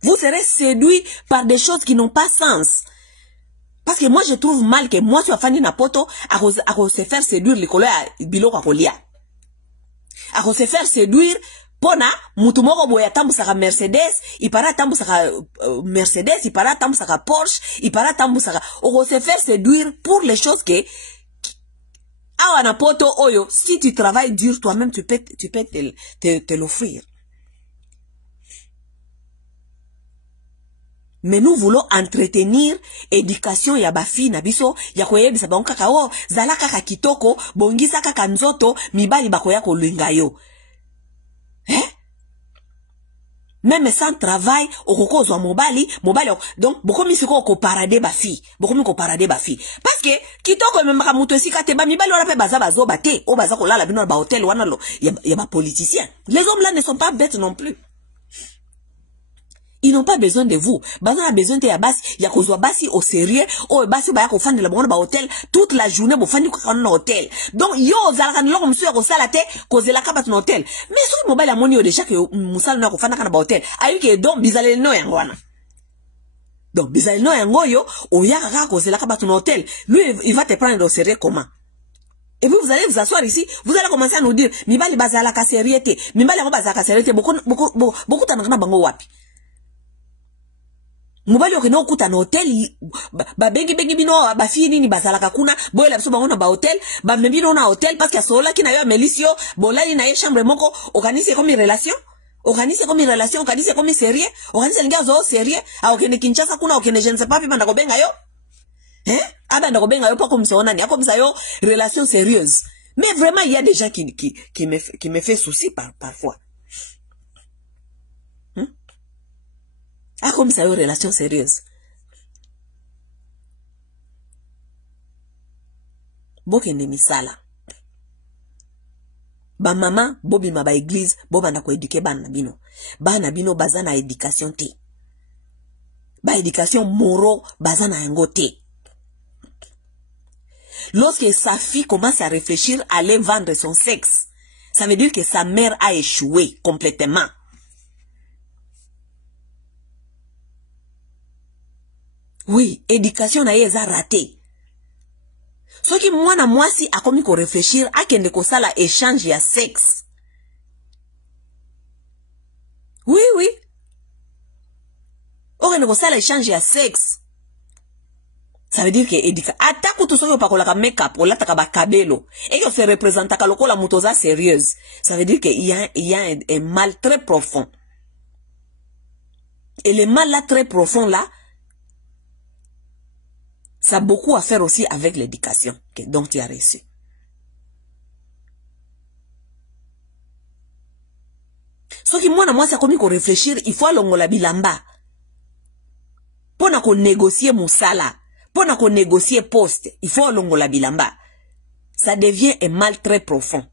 Vous serez séduit par des choses qui n'ont pas sens. Parce que moi, je trouve mal que moi, je suis na poto, à se faire séduire les collègues à biloko kolia. À se faire séduire, pona, mutumoko boya tambu saka Mercedes, il para tambu saka Mercedes, il para tambu saka Porsche, il para tambu saka, on se faire séduire pour les choses que, awa na poto oyo, si tu travailles dur, toi-même, tu peux te l'offrir. Mais nous voulons entretenir éducation ya bafi na biso ya koyebisa bango kaka o zala kaka kitoko bongisa kaka nzoto mibali bakoya kolinga yo. Même sans travail okoko zo mobali donc bokomi siko ko parade bafi bokomi ko parade bafi parce que kitoko même ka muto esika te ba mibali wana pe baza bazo bate o baza ko lala bino ba hôtel wana lo ya ba politiciens. Les hommes là ne sont pas bêtes non plus. Ils n'ont pas besoin de vous. Bazan a besoin de yabasi, yakozwa basi au sérieux, o basi ba yako fande la bonne ba hôtel toute la journée bo fandi ko kana hôtel. Donc yo zala kan loko monsieur ko sala te kozela ka bat hôtel. Mais so mobile ya moni yo déjà que musala na ko fanda kana ba hôtel. Ayi ke donc bizalel no yango wana. Donc bizalel no yango yo o yaka ka kozela ka bat hôtel. Lui il va te prendre au sérieux comment? Et puis vous allez vous asseoir ici, vous allez commencer à nous dire mibali bazala ka sérieuté, mibali ko bazala ka sérieuté beaucoup tanakana bango wapi. Mubali okeno okuta na hotel ba bengi bino ba fi nini bazalaka kuna boyela biso bango na ba hotel ba membino na hotel parce que sola kina yo melisio bolali na ye chambre moko organiser comme relation organiser comme sérieux organiser linga zo sérieux a okene Kinshasa kuna okene je ne sais pas puis banda ko benga yo abanda ko benga yo pas comme ça on a comme ça yo relation sérieuse. Mais vraiment il y a des gens qui me fait souci parfois. Comme ça, une relation sérieuse. Bokende misala. Ba maman, bobi ma ba église, boba na ko éduquer bana bino. Bana bino bazana éducation te. Ba éducation moro bazana yango te. Lorsque sa fille commence à réfléchir à aller vendre son sexe, ça veut dire que sa mère a échoué complètement. Oui, éducation na yeza raté. Ce qui mwana mwasi a komi ko réfléchir a kende ko sala échange ya sexe. Oui. Okende ko sala échange ya sexe. Ça veut dire que éducation ataku to soyo pakola ka make-up o lataka ba kabelo et que se représente ka lokola mutoza sérieuse. Ça veut dire que il y a un mal très profond. Et le mal là très profond là, ça a beaucoup à faire aussi avec l'éducation dont tu as reçu. Ce qui moi ça comme qu'on réfléchir, il faut longola bilamba. Pona ko négocier musala, pona ko négocier poste, il faut longola bilamba. Ça devient un mal très profond.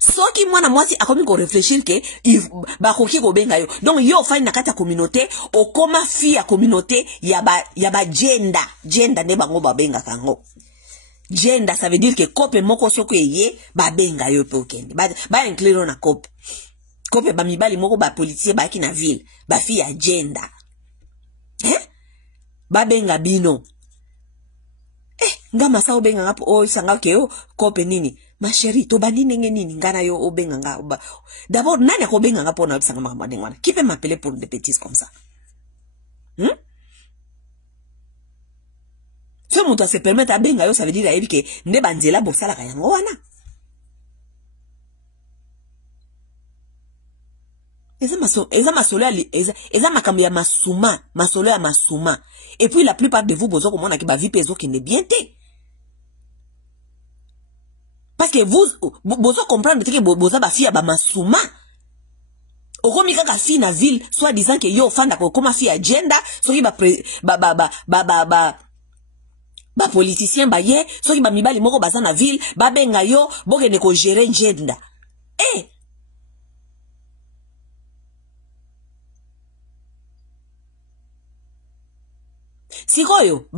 So ki mwana mwasi akomi ko réfléchir que ba koki ko benga yo. Donc yo fa na kata communauté o koma fi ya communauté ya ba gender ne bango ba benga kango. Gender ça veut dire que kope moko soko ye ba benga yo pe okende. Ba inclure na kope. Kope ba mibali moko ba politicien ba ki na ville, ba fi ya gender. Ba benga bino. Ngama sa obenga ngapo o sanga ke yo kope nini. Ma chérie, to bandi nenge nini ngana yo obenga nga. D'abord, nani ako benga nga pona obisanga makambo ndengwana. Qui peut m'appeler pour des bêtises comme ça? Ce monde se permettre à benga yo, ça veut dire que ne banzela bosala kayango wana. Eza makambo ya masuma. Et puis la plupart de vous bozo komona ki ba vie peso qui ne bien te. Parce que vous bozo comprendre que boza ba fille ba masuma. Okomi kaka fille na ville soit disant que yo fanda ko koma fille agenda, soki ba politicien ba ye, soki ba mibali moko baza na ville, ba benga yo bokene ko gérer agenda. Sikoyo oyo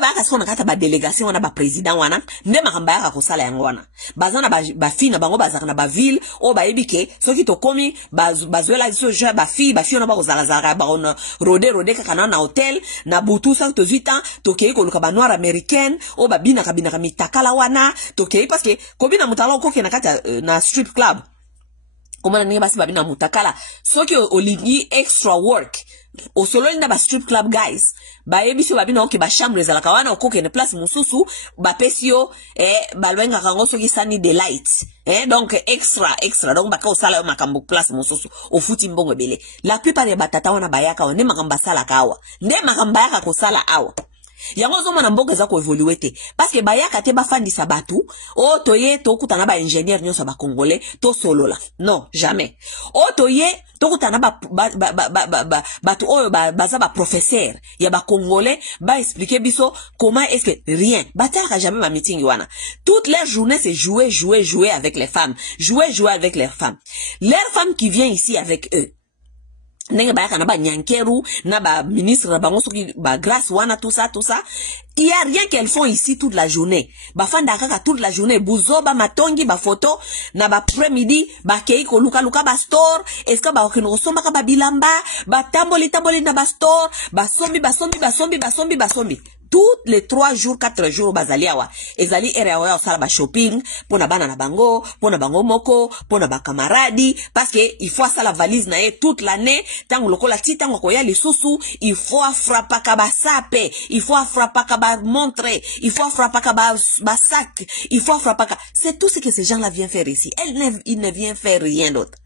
bakasiko na kata ba délégation wana ba président wana nde makamba yaka kosala yango wana bazana ba fille na bango bazaka na ba ville o ba yebike soki to komi bazwela so ja ba fille ona ba kozala ba on rode kaka na hotel na butu sa to 8 ans to kei ko luka ba noir américaine o ba bina kabina mitakala wana to kei parce que kobina mutala ko na kata na strip club komana ninge basi ba bina mutakala soki olingi extra work o solo na ba strip club guys ba ebiso ba bina oke ba chambre za la kawana okoke ne place mususu ba pesio balwenga kango soki sani delight donc extra donc ba ka osala makambo place mususu o futi mbongo bele la plupart ya batata wana bayaka one makamba sala kawa nde makamba yaka ko sala awa yango zo mona mboka za ko evoluer te parce que bayaka te ba fandisa batu o toye to kutana ba ingénieur nyonso ba congolais to solola non jamais o toye to kutana batu oyo baza ba professeur ya ba congolais ba expliquer biso comment est-ce que rien bataka jamais ba meeting wana toute leur journée c'est jouer avec les femmes jouer avec leurs femmes qui vient ici avec eux nenge bayaka na ba nyankeru na ba ministre na bango soki ba grâce wana tout ça il y a rien qu'elles font ici toute la journée ba fanda kaka toute la journée buzoba matongi ba photo na ba après-midi ba kei ko luka ba store est-ce que ba okino soma ka ba bilamba ba tamboli na ba store ba sombi toutes les 3 jours 4 jours bazaliawa ezali area wa sala ba shopping pona bana na bango moko pona ba camaradi parce que il faut ça la valise na ye toute l'année tango lokola ti tango ko ya lisusu il faut frappa ka ba sape il faut frappa ka ba montre il faut frappa ka ba sac il faut frappa ka c'est tout ce que ces gens là viennent faire ici il ne vient faire rien d'autre.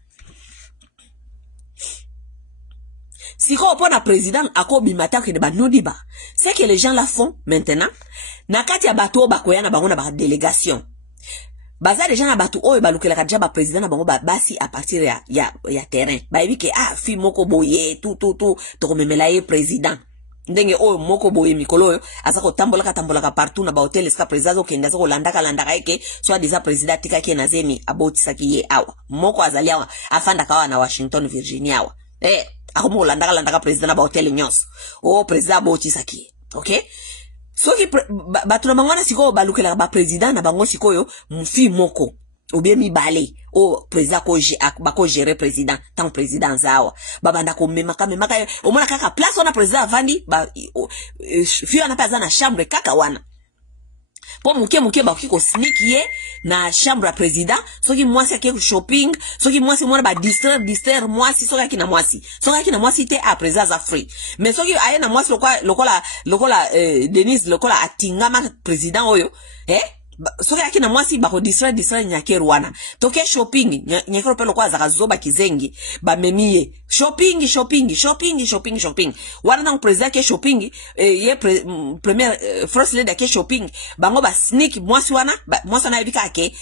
Si on prend un président à Kobimata qui ne ba nudiba, c'est que les gens la font maintenant. Nakati ya bato bakoya na bango na ba délégation. Baza les gens na bato o balukela kadja ba président na bango basi à partir ya terrain. Ba ebi ke fi moko boye tout to komemela ye président. Ndenge o moko boye mikolo azako tambola ka partout na ba hotel ska président zo kenda zo landaka eke soit déjà président tika ke na zemi abotisa ki ye awa. Moko azali awa afanda kawa na Washington Virginia awa. Akomo landaka président na ba hotel nyos o président botisaki okay soki batu na mangwana siko balukela ba président na bango sikoyo mfi moko obie mibale o président ko gérer président tant président zawa babanda ko memaka omona kaka place on a président vandi ba fi on a pas na chambre kaka wana po muke ba kiko sneak ye na chambre à président soki mwasi ake shopping soki mwasi mwana ba distraire mwasi soki akina mwasi te a président za free mais soki aye na mwasi lokola Denise lokola atingama président oyo soki akina mwasi ba ko distraire nyakeru wana toke shopping nyakeru pe lokwa za zoba kizengi ba memie shopping wana na président ke shopping ye premier first lady ke shopping bango ba sneak mwasi na ebika ke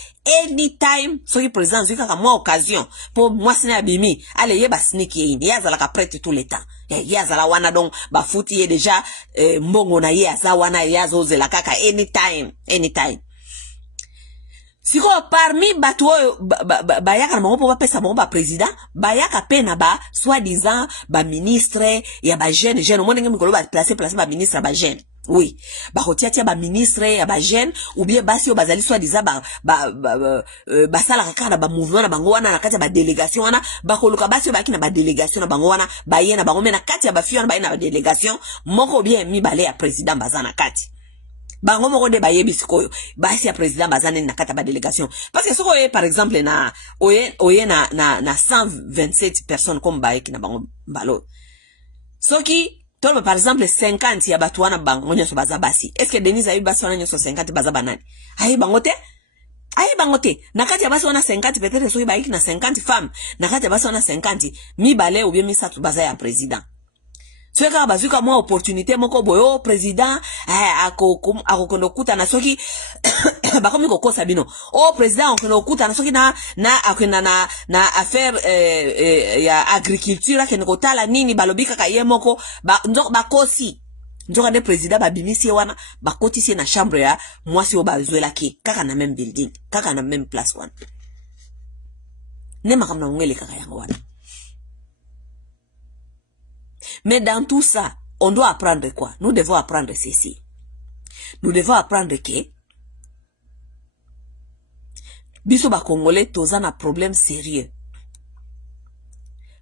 anytime soki président zika ka moi occasion pour mwasi na bimi ale ye ba sneak ye ya za la ka prête tout le temps ya za la wana donc ba futi ye déjà mbongo na ye za wana ya zo zela kaka anytime. Siko parmi batu oyo bayaka na mongo pa pesa mongo ba président bayaka pe na ba soi-disant ba ministre ya ba jeune omone ngemi kolo ba placer ba ministre ba jeune oui ba kotia ba ministre ya ba jeune ou bien basi o bazali soi-disant ba sala kaka na ba mouvement na bango wana na kati ya ba délégation wana ba koluka basi ba kina ba délégation na bango wana ba ye na bango mena kati ya ba fiona ba na ba délégation moko bien mi balé ya président bazana kati bango moko de bayebi sikoyo basi ya président bazane na kata ba délégation parce que soko par exemple na oye na 127 personnes comme baeki na bango mbalo soki tolo par exemple 50 ya batu wana bango nyoso baza basi est-ce que Denise ayi basi wana nyoso 50 baza banani ayi bangote na kati ya basi wana 50 peut-être soki baeki na 50 femmes na kati ya basi wana 50 mi bale ou bien mi satu baza ya président soka bazuka mo opportunité moko boyo président akokondo kuta na soki bakomi kokosa bino président okondo kuta na soki na akena na affaire ya agriculture kene kotala nini balobika ka yemoko bakosi njoka de président babimisi wana bakotisi na chambre ya mwasi o bazwela ki kaka na même building kaka na même place wana ne makamna ngele kaka yango wana. Mais dans tout ça, on doit apprendre quoi? Nous devons apprendre ceci. Nous devons apprendre que biso ba Congolais tozana un problème sérieux.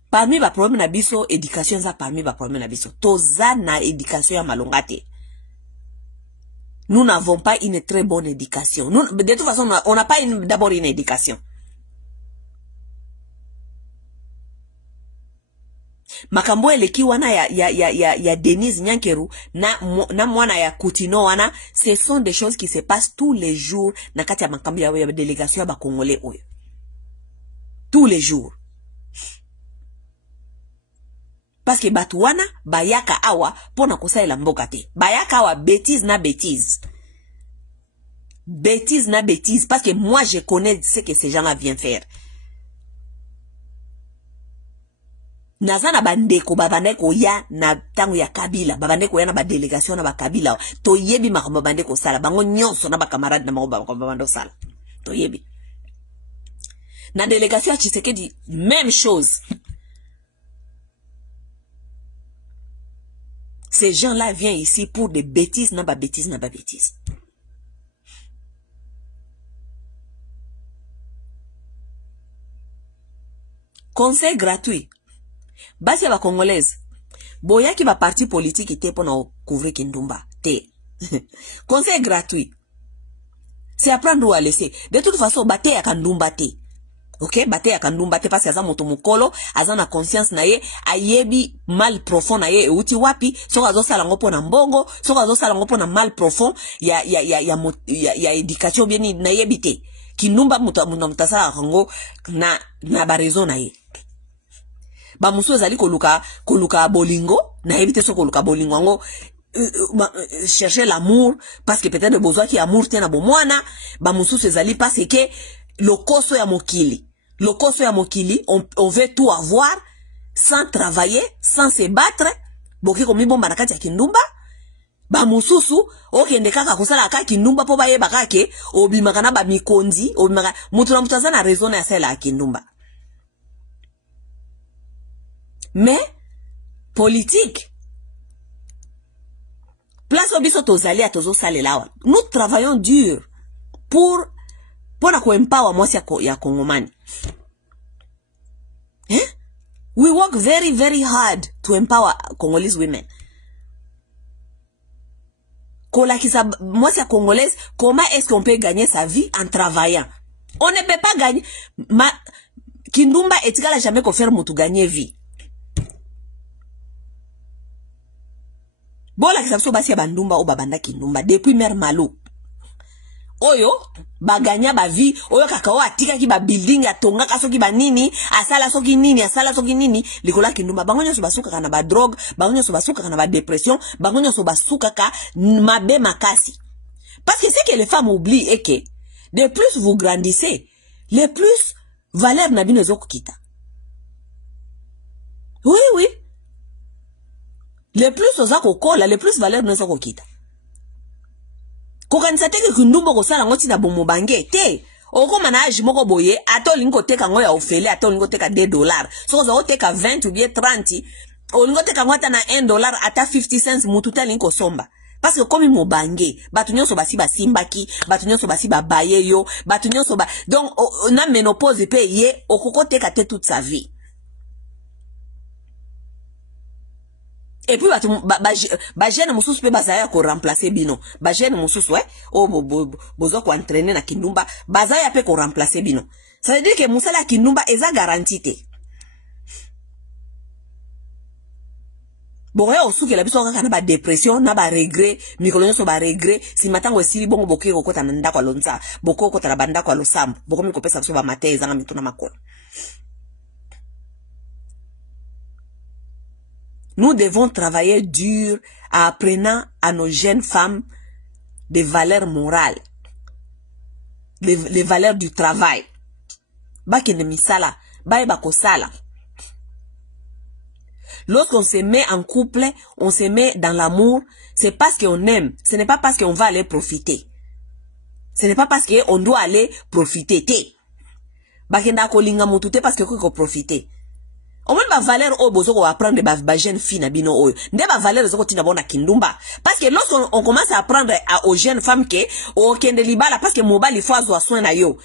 Parmi ba problème na biso éducation za parmi ba problème na biso tozana éducation ya malongate. Nous n'avons pas une très bonne éducation. Nous, de toute façon, on n'a pas d'abord une éducation. Makambo eleki wana ya Denise Nyankeru na mwana ya Kutino wana, ce sont des choses qui se passent tous les jours na kati ya makambo ya délégation ba Congolais oyo. Tous les jours. Parce que batu wana bayaka awa pona kosalela mboka te. Bayaka awa bêtise na bêtise. Bêtise na bêtise parce que moi je connais ce que ces gens-là viennent faire. Nazana bandeko babandeko ya na tangu ya Kabila babandeko ya na ba délégation na ba Kabila to yebi makambo bandeko sala bango nyonso na ba camarade na makambo babando sala to yebi na délégation ya Tshisekedi même chose. Ces gens-là viennent ici pour des bêtises na ba bêtises na ba bêtises. Conseil gratuit. Basi ya ba Congolaise, boya ki ba parti politique te pour na couvrir Kindumba te. Conseil gratuit. C'est apprendre ou à laisser. De toute façon, bate ya Kandumba te. OK, bate ya Kandumba te parce que aza moto mukolo, aza na conscience na ye, ayebi mal profond na ye euti wapi, soko azo sala ngopo na mbongo, soko azo sala ngopo na mal profond ya éducation bien na yebi te. Kindumba moto mutasala ngo na ba raison na ye. Ba muso ezali koluka bolingo na éviter so koluka bolingo ngo chercher l'amour parce que peut-être besoin qui amour tena bomwana ba muso ezali parce que lokoso ya mokili on veut tout avoir sans travailler sans se battre boki komi bomba na kati ya Kindumba ba mususu okende kaka kosala kaka Kindumba po baye bakake obimaka na ba mikonzi obimaka mutu na mutaza na raison ya sala ya Kindumba. Mais politique place obiso tozali a tozo salelawa. Nous travaillons dur pour na ko empower mwasi ya Kongomani. We work very very hard to empower Congolese women. Kolakisa mwasi ya Congolaise, comment est-ce qu'on peut gagner sa vie en travaillant? On ne peut pas gagner. Kindumba etikala jamais ko faire mutu gagner vie. Bola kisabiso basi ya bandumba o babanda Kindumba depuis mère Malo. Oyo baganya ba vie oyo kakao atika ki ba building atonga kasoki ba nini asala soki nini likola Kindumba bangonyo so basuka kana ba drogue bangonyo so basuka kana ba dépression bangonyo so basuka ka mabe makasi. Parce que ce que les femmes oublient est que de plus vous grandissez, le plus valeur na bino zokukita. Oui. Le plus oza kokola, le plus valeur no zoko kita. Kokanisa teke Kindumba ko sala ngoti na bomo bange te. Okoma na age moko boye, ato lingo teka ngo ya ofele, ato lingo teka $2. So oza teka 20 ou bien 30, o lingo teka ngota na $1 ata 50 cents mututa lingo somba. Parce que comme mo bange, batu nyonso basi basimbaki, batu nyonso basi babaye yo, batu nyonso ba donc na ménopause pe ye, okoko teka te toute sa vie. Et puis ba jeune mususu pe bazaya ko remplacer bino ba jeune mususu o bozo ko entraîner na kindumba bazaya pe ko remplacer bino. Ça veut dire que musala kindumba eza garantie. Bon, on souke la biso kaka na ba dépression na ba regret mikolo nyonso ba regret si matango esili bongo boke ko kota na ndako alonza boko kota na banda ko alosambo boko mi ko pesa biso ba mateza na mituna makolo. Nous devons travailler dur en apprenant à nos jeunes femmes des valeurs morales, les valeurs du travail. Bakende misala, bae bakosala. Lorsqu'on se met en couple, on se met dans l'amour, c'est parce qu'on aime, ce n'est pas parce qu'on va aller profiter. Ce n'est pas parce qu'on doit aller profiter. Bakenda kolinga mutute parce que ko profiter. Au moins ba valeur o bozo ko apprendre ba jeune fille na bino oyo. Nde ba valeur zoko tina bona kindumba. Parce que lorsqu'on commence à apprendre aux jeunes femmes que o kende libala parce que mobali faut avoir soin na yo.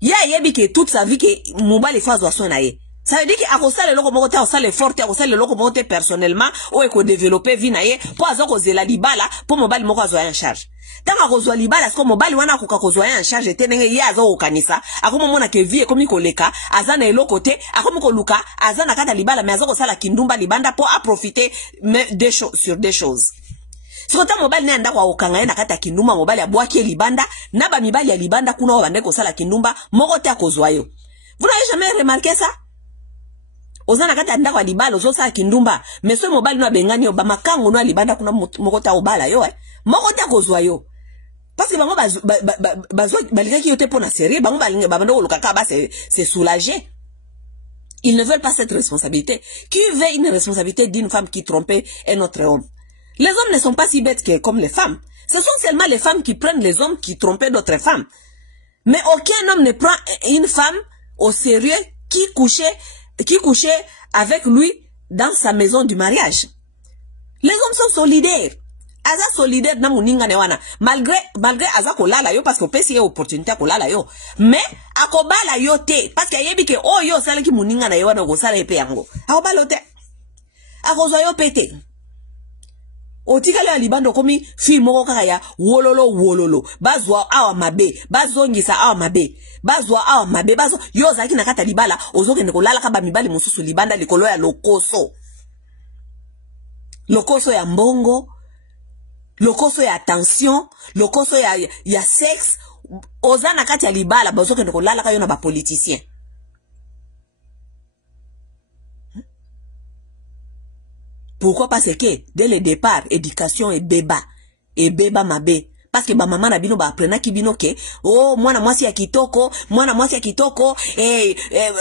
Ya yebi que toute sa vie que mobali faut avoir soin na ye. Ça veut dire que akosala loko moko te akosala effort te akosala loko moko te personnellement o eko développer vie na ye po azoko zela libala po mobali moko azoya en charge. Tant akozwa libala sko mobali wana akoka kozwa en charge te ndenge ye azoko kanisa akoma mona ke vie ekomi koleka azana eloko te akomi koluka azana kata libala mais azoko sala kindumba libanda po a profiter sur des choses. Sikota mobali ne ndako akokanga ye na kata kindumba mobali abwaki libanda na ba mibali ya libanda kuna bande ko sala kindumba moko te akozwa yo. Vous n'avez jamais remarqué ça? Ozana kata ndako libala ozo sala kindumba mais so mobali no bengani yo ba makango no libanda kuna moko ta obala yo moko te akozwa yo. Parce que bango balikaki yote pona série bango babando kolukaka ba c'est soulager. Ils ne veulent pas cette responsabilité. Qui veut une responsabilité d'une femme qui trompait un autre homme? Les hommes ne sont pas si bêtes que comme les femmes. Ce sont seulement les femmes qui prennent les hommes qui trompaient d'autres femmes. Mais aucun homme ne prend une femme au sérieux qui couchait avec lui dans sa maison du mariage. Les hommes sont solidaires. Aza solidaire na muninga ne wana malgré aza kolala yo parce que pesi opportunité kolala yo mais akobala yo te parce que yebi ke oh yo sala ki muninga na yo wana ko sala epe yango akobala te akozwa yo pete otikala ya libando komi fi moko kaka ya wololo bazwa awa mabe bazongisa awa mabe bazwa awa mabe bazo yo zaki na kata libala ozokende kolala ka ba mibali mususu libanda likolo ya lokoso ya mbongo lokoso ya attention, lokoso ya sexe, ozana kati ya libala bazo kende kolala kayo na ba politicien. Pourquoi? Parce que dès le départ, éducation et beba mabe. Parce que ba mama na bino ba aprena ki bino ke oh mwana mwasi ya kitoko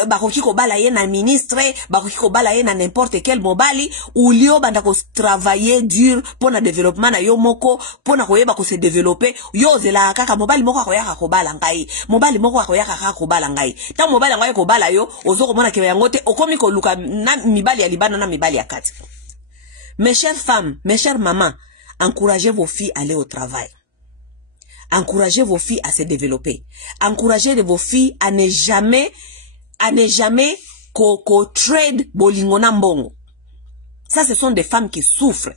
bakoki ko bala ye na ministre bakoki ko bala ye na n'importe quel mobali ou lio banda ko travailler dur pour na développement na yo moko pour na koyeba ko se développer yo zela kaka mobali moko akoyaka ko bala ngai mobali moko akoyaka kaka ko bala ngai ta mobali ngai ko bala yo ozoko mona ke yango te okomi ko luka na mibali ya libana na mibali ya kati. Mes chères femmes, mes chères mamans, encouragez vos filles à aller au travail. Encouragez vos filles à se développer. Encouragez vos filles à ne jamais trade bolingona mbongo. Ça, ce sont des femmes qui souffrent.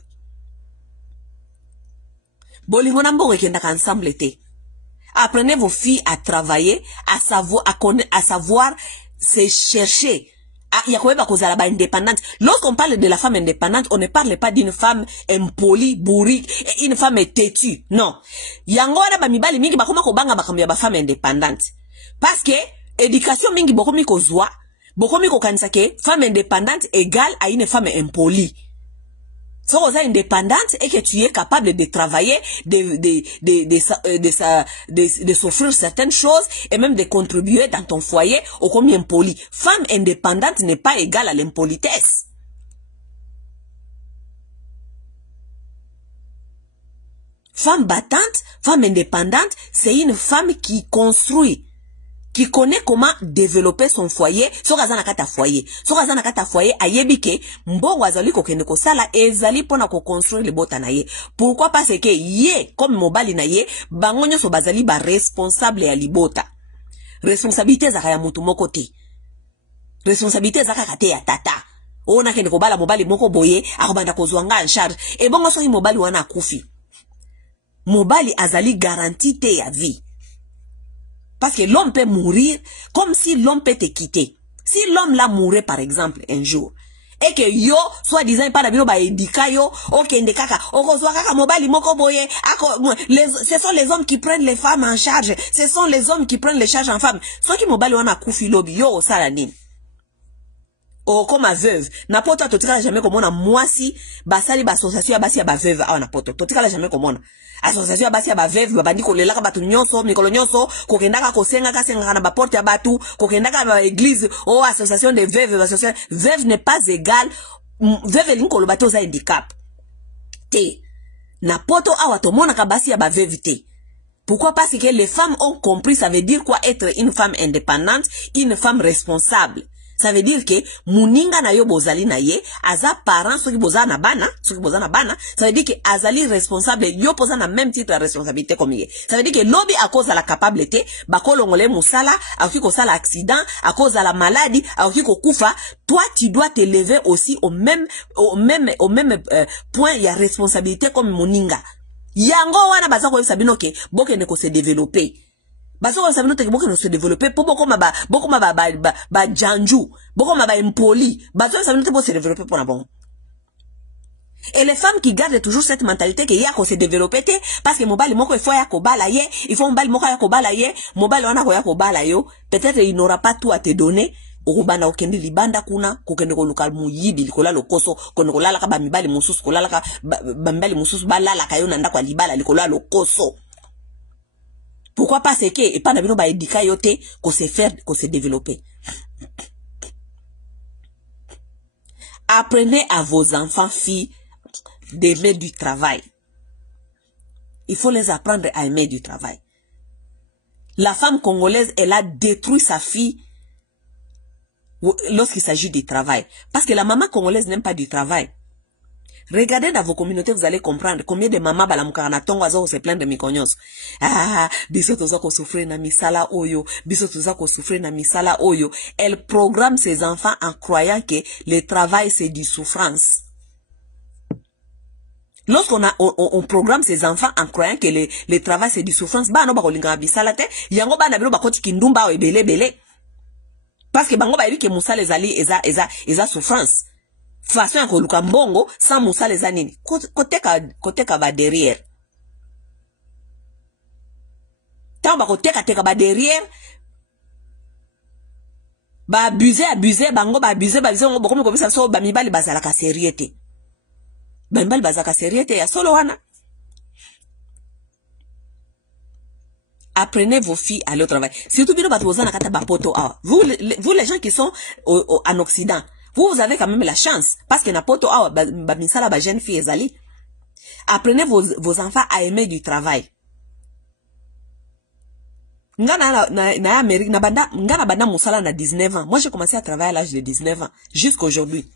Bolingona mbongo et kenda ensemble été. Apprenez vos filles à travailler, à savoir se chercher. Lorsqu'on parle de la femme indépendante, on ne parle pas d'une femme impolie, bourrique, une femme têtue. Non. Yango wana ba mibali mingi bakoma ko banga bakamya ba femme indépendante. Parce que éducation mingi bokomi ko zwa, bokomi ko kanisa ke femme indépendante égale à une femme impolie. Si vous êtes indépendante et que tu es capable de travailler, de s'offrir certaines choses et même de contribuer dans ton foyer au combien impoli. Femme indépendante n'est pas égale à l'impolitesse. Femme battante, femme indépendante, c'est une femme qui construit, qui connaît comment développer son foyer. Sorazana kata foyer ayebike mbongo azali ko kende ko sala ezali pona ko construire le bota na ye. Pourquoi? Parce que ye comme mobali na ye bangonyo so bazali ba responsable ya libota. Responsabilité za ya mutu moko te. Responsabilité za kaka te ya tata. ona kende kobala mobali moko boye akobanda kozwanga en charge et bongo soki mobali wana akufi mobali azali garantie te ya vie parce que l'homme peut mourir comme si l'homme peut te quitter. Si l'homme là mourait par exemple un jour et que yo soit disant pas d'abino ba edika yo okende kaka okozwa kaka mobali moko boye ce sont les hommes qui prennent les femmes en charge, ce sont les hommes qui prennent les charges en femmes. Soki mobali wana akufi lobi yo osala nini? O comme veuve na poto totikala jamais komona mwasi basali ba association ya basi ya ba veuve awa na poto totikala jamais komona association ya basi ya ba veuve babandi kolelaka batu nyonso mikolo nyonso kokendaka kosenga kasenga na ba porte ya batu kokendaka ba église o association de veuve association veuve n'est pas égal veuve linkolo bato za handicap te na poto awa tomona ka basi ya ba veuve te. Pourquoi? Parce que les femmes ont compris ça veut dire quoi être une femme indépendante, une femme responsable. Ça veut dire que muninga na yo bozali na ye aza parent soki boza na bana ça veut dire que azali responsable yo posa na même titre de responsabilité comme ye. Ça veut dire que lobby à cause de la capacité bakolongole musala akoki ko sala accident à cause de la maladie akoki ko kufa, toi tu dois te lever aussi au même point il y a responsabilité comme muninga. Yango wana baza ko sabino ke bokene ko se développer. Baso ko sabino te boke no se développer pour boko ma janju boko ma impoli baso sabino te bo se développer pour na bon. Et les femmes qui gardent toujours cette mentalité que ya ko se développer te parce que mobali moko il faut ya ko bala ye il faut mobali moko ya ko bala ye mobali wana ko ya ko bala yo peut-être il n'aura pas tout à te donner okubanda okende libanda kuna kokende koluka muyibi likola lokoso kono kolala ka bamibali mususu kolala ka bamibali mususu balala kayo na ndako libala likola lokoso. Pourquoi? Parce que et pas d'abino ba edika yote ko se faire ko se développer. Apprenez à vos enfants filles d'aimer du travail. Il faut les apprendre à aimer du travail. La femme congolaise, elle a détruit sa fille lorsqu'il s'agit du travail. Parce que la maman congolaise n'aime pas du travail. Regardez dans vos communautés, vous allez comprendre combien de mamans balamukana tongo azo se plaindre de mikonyos. Ah, biso toza ko souffrir na misala oyo, biso toza ko souffrir na misala oyo. Elle programme ses enfants en croyant que le travail c'est du souffrance. Lorsqu'on on programme ses enfants en croyant que le travail c'est du souffrance, ba no ba kolinga bisala te, yango ba na bino ba koti kindumba o ebele. Parce que bango ba ebi ke musala ezali eza souffrance. Façon à koluka mbongo sans moussa les anini côté ka ba derrière tant ba côté ka ba derrière ba abuser bango ba abuser ngo comme ça so ba mibali bazala ka sérieuté ba mibali bazala ka sérieuté ya solo wana. Apprenez vos filles à aller au travail, surtout bino batozana kata ba poto awa vous les gens qui sont en Occident. Vous avez quand même la chance parce que n'importe où ba misala ba jeune fille ezali. Apprenez vos enfants à aimer du travail. Na Amérique na banda musala na 19 ans. Moi j'ai commencé à travailler à l'âge de 19 ans jusqu'à aujourd'hui.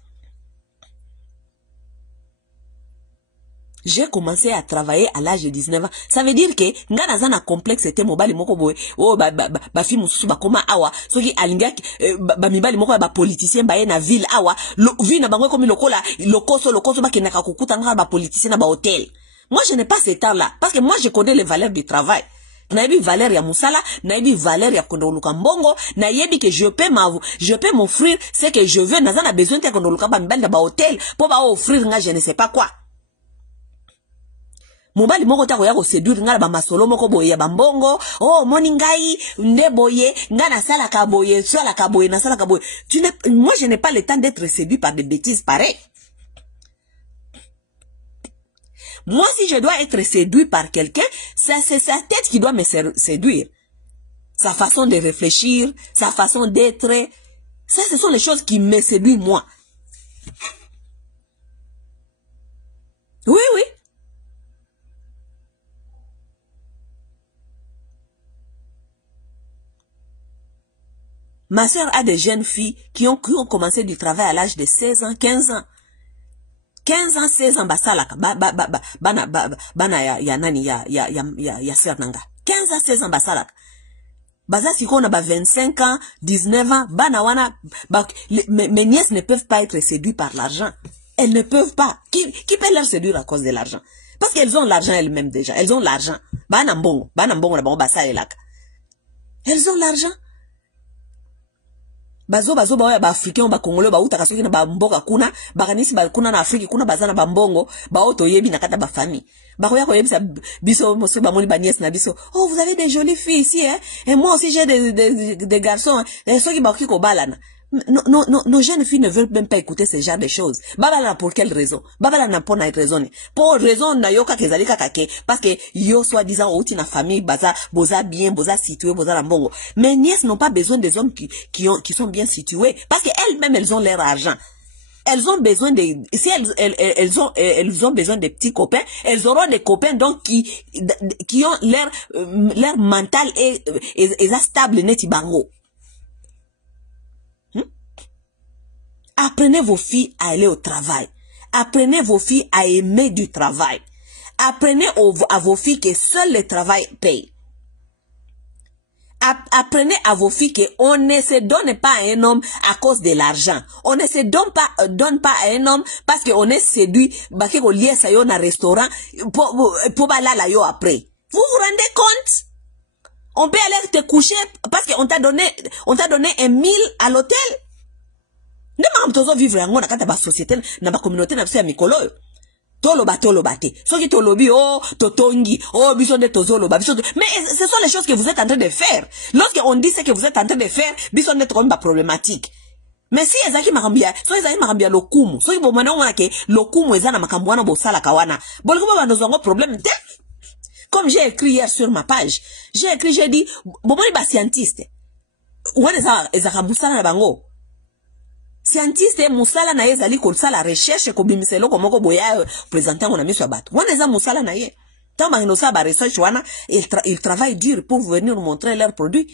J'ai commencé à travailler à l'âge de 19 ans. Ça veut dire que ngana zana complexe était mobali moko boy oh ba fi mususu ba koma awa soki alinga ba mibali moko ba politicien ba na ville awa vi na bango comme lokoso ba kenaka kokuta ngana ba politicien na ba hôtel. Moi je n'ai pas ce temps là parce que moi je connais les valeurs du travail. Na yebi valeur ya musala, na yebi valeur ya kondoluka mbongo, na yebi que je peux m'offrir ce que je veux, na zana besoin de kondoluka ba mibali na ba hôtel pour ba offrir nga je ne sais pas quoi. Mobali moko ta ko ya ko séduire ngala ba masolo moko boye ya bambongo oh moni ngai nde boye ngana sala ka boye na sala ka boye. Moi je n'ai pas le temps d'être séduit par des bêtises pareilles. Moi si je dois être séduit par quelqu'un, c'est sa tête qui doit me séduire, sa façon de réfléchir, sa façon d'être, ça ce sont les choses qui me séduisent moi. Oui. Ma sœur a des jeunes filles qui ont commencé du travail à l'âge de 16 ans, 15 ans. 15 ans, 16 ans, basalaka, bana ya nani ya sœur nanga. 15 ans, 16 ans, basalaka. Baza siko na ba 25 ans, 19 ans, bana wana, mes nièces ne peuvent pas être séduites par l'argent. Elles ne peuvent pas. Qui peut leur séduire à cause de l'argent? Parce qu'elles ont l'argent elles-mêmes déjà. Elles ont l'argent. Bana mbongo na bango basa elaka. Elles ont l'argent. Bazo ba africain ba congolais ba uta kasoki na ba mboka kuna, bakanisi ba kuna na Afrique kuna bazana ba mbongo, ba oto yebi na kata ba famille. Bakoya ko yebisa biso moso ba moni ba nièce na biso. Oh, vous avez des jolies filles ici hein. Et moi aussi j'ai des garçons. Hein. Et ceux qui ba ko balana. Nos jeunes filles ne veulent même pas écouter ce genre de choses. Babala pour quelle raison? Babala na pour na raison. Pour raison na yoka kezalika kake parce que yo soi-disant outi na famille baza boza bien, boza situé, boza la mbongo. Mes nièces n'ont pas besoin des hommes qui sont bien situés parce qu'elles-mêmes elles ont leur argent. Elles ont besoin de si elles ont besoin de petits copains, elles auront des copains donc qui ont leur mental et stable neti bango. Apprenez vos filles à aller au travail. Apprenez vos filles à aimer du travail. Apprenez à vos filles que seul le travail paye. Apprenez à vos filles qu'on ne se donne pas à un homme à cause de l'argent. On ne se donne pas à un homme parce qu'on est séduit. Parce qu'on lié ça yo na restaurant pour la yo après. Vous vous rendez compte? On peut aller te coucher parce qu'on t'a donné 1,000 à l'hôtel. Ne m'am tozo vivre yango na kata ba société na ba communauté na biso ya mikolo yo. Toloba te. Soki tolobi oh totongi oh biso de tozoloba biso mais ce sont les choses que vous êtes en train de faire. Lorsqu'on dit ce que vous êtes en train de faire, biso net comme ba problématique. Mais si ezaki makambia, so ezaki makambia lokumu. Soki bo mwana ngona ke lokumu ezana makambo wana bo sala kawana. Boliko ba nozongo problème te. Comme j'ai écrit hier sur ma page, j'ai dit bo moni ba scientiste. Wana ezaka musala na bango. Scientiste musala na ye zali ko sala recherche ko bimiselo ko moko boya présentant on a mis sur bateau. Wana za musala na ye. Tant ba inosa ba research wana il travaille dur pour venir nous montrer leurs produits.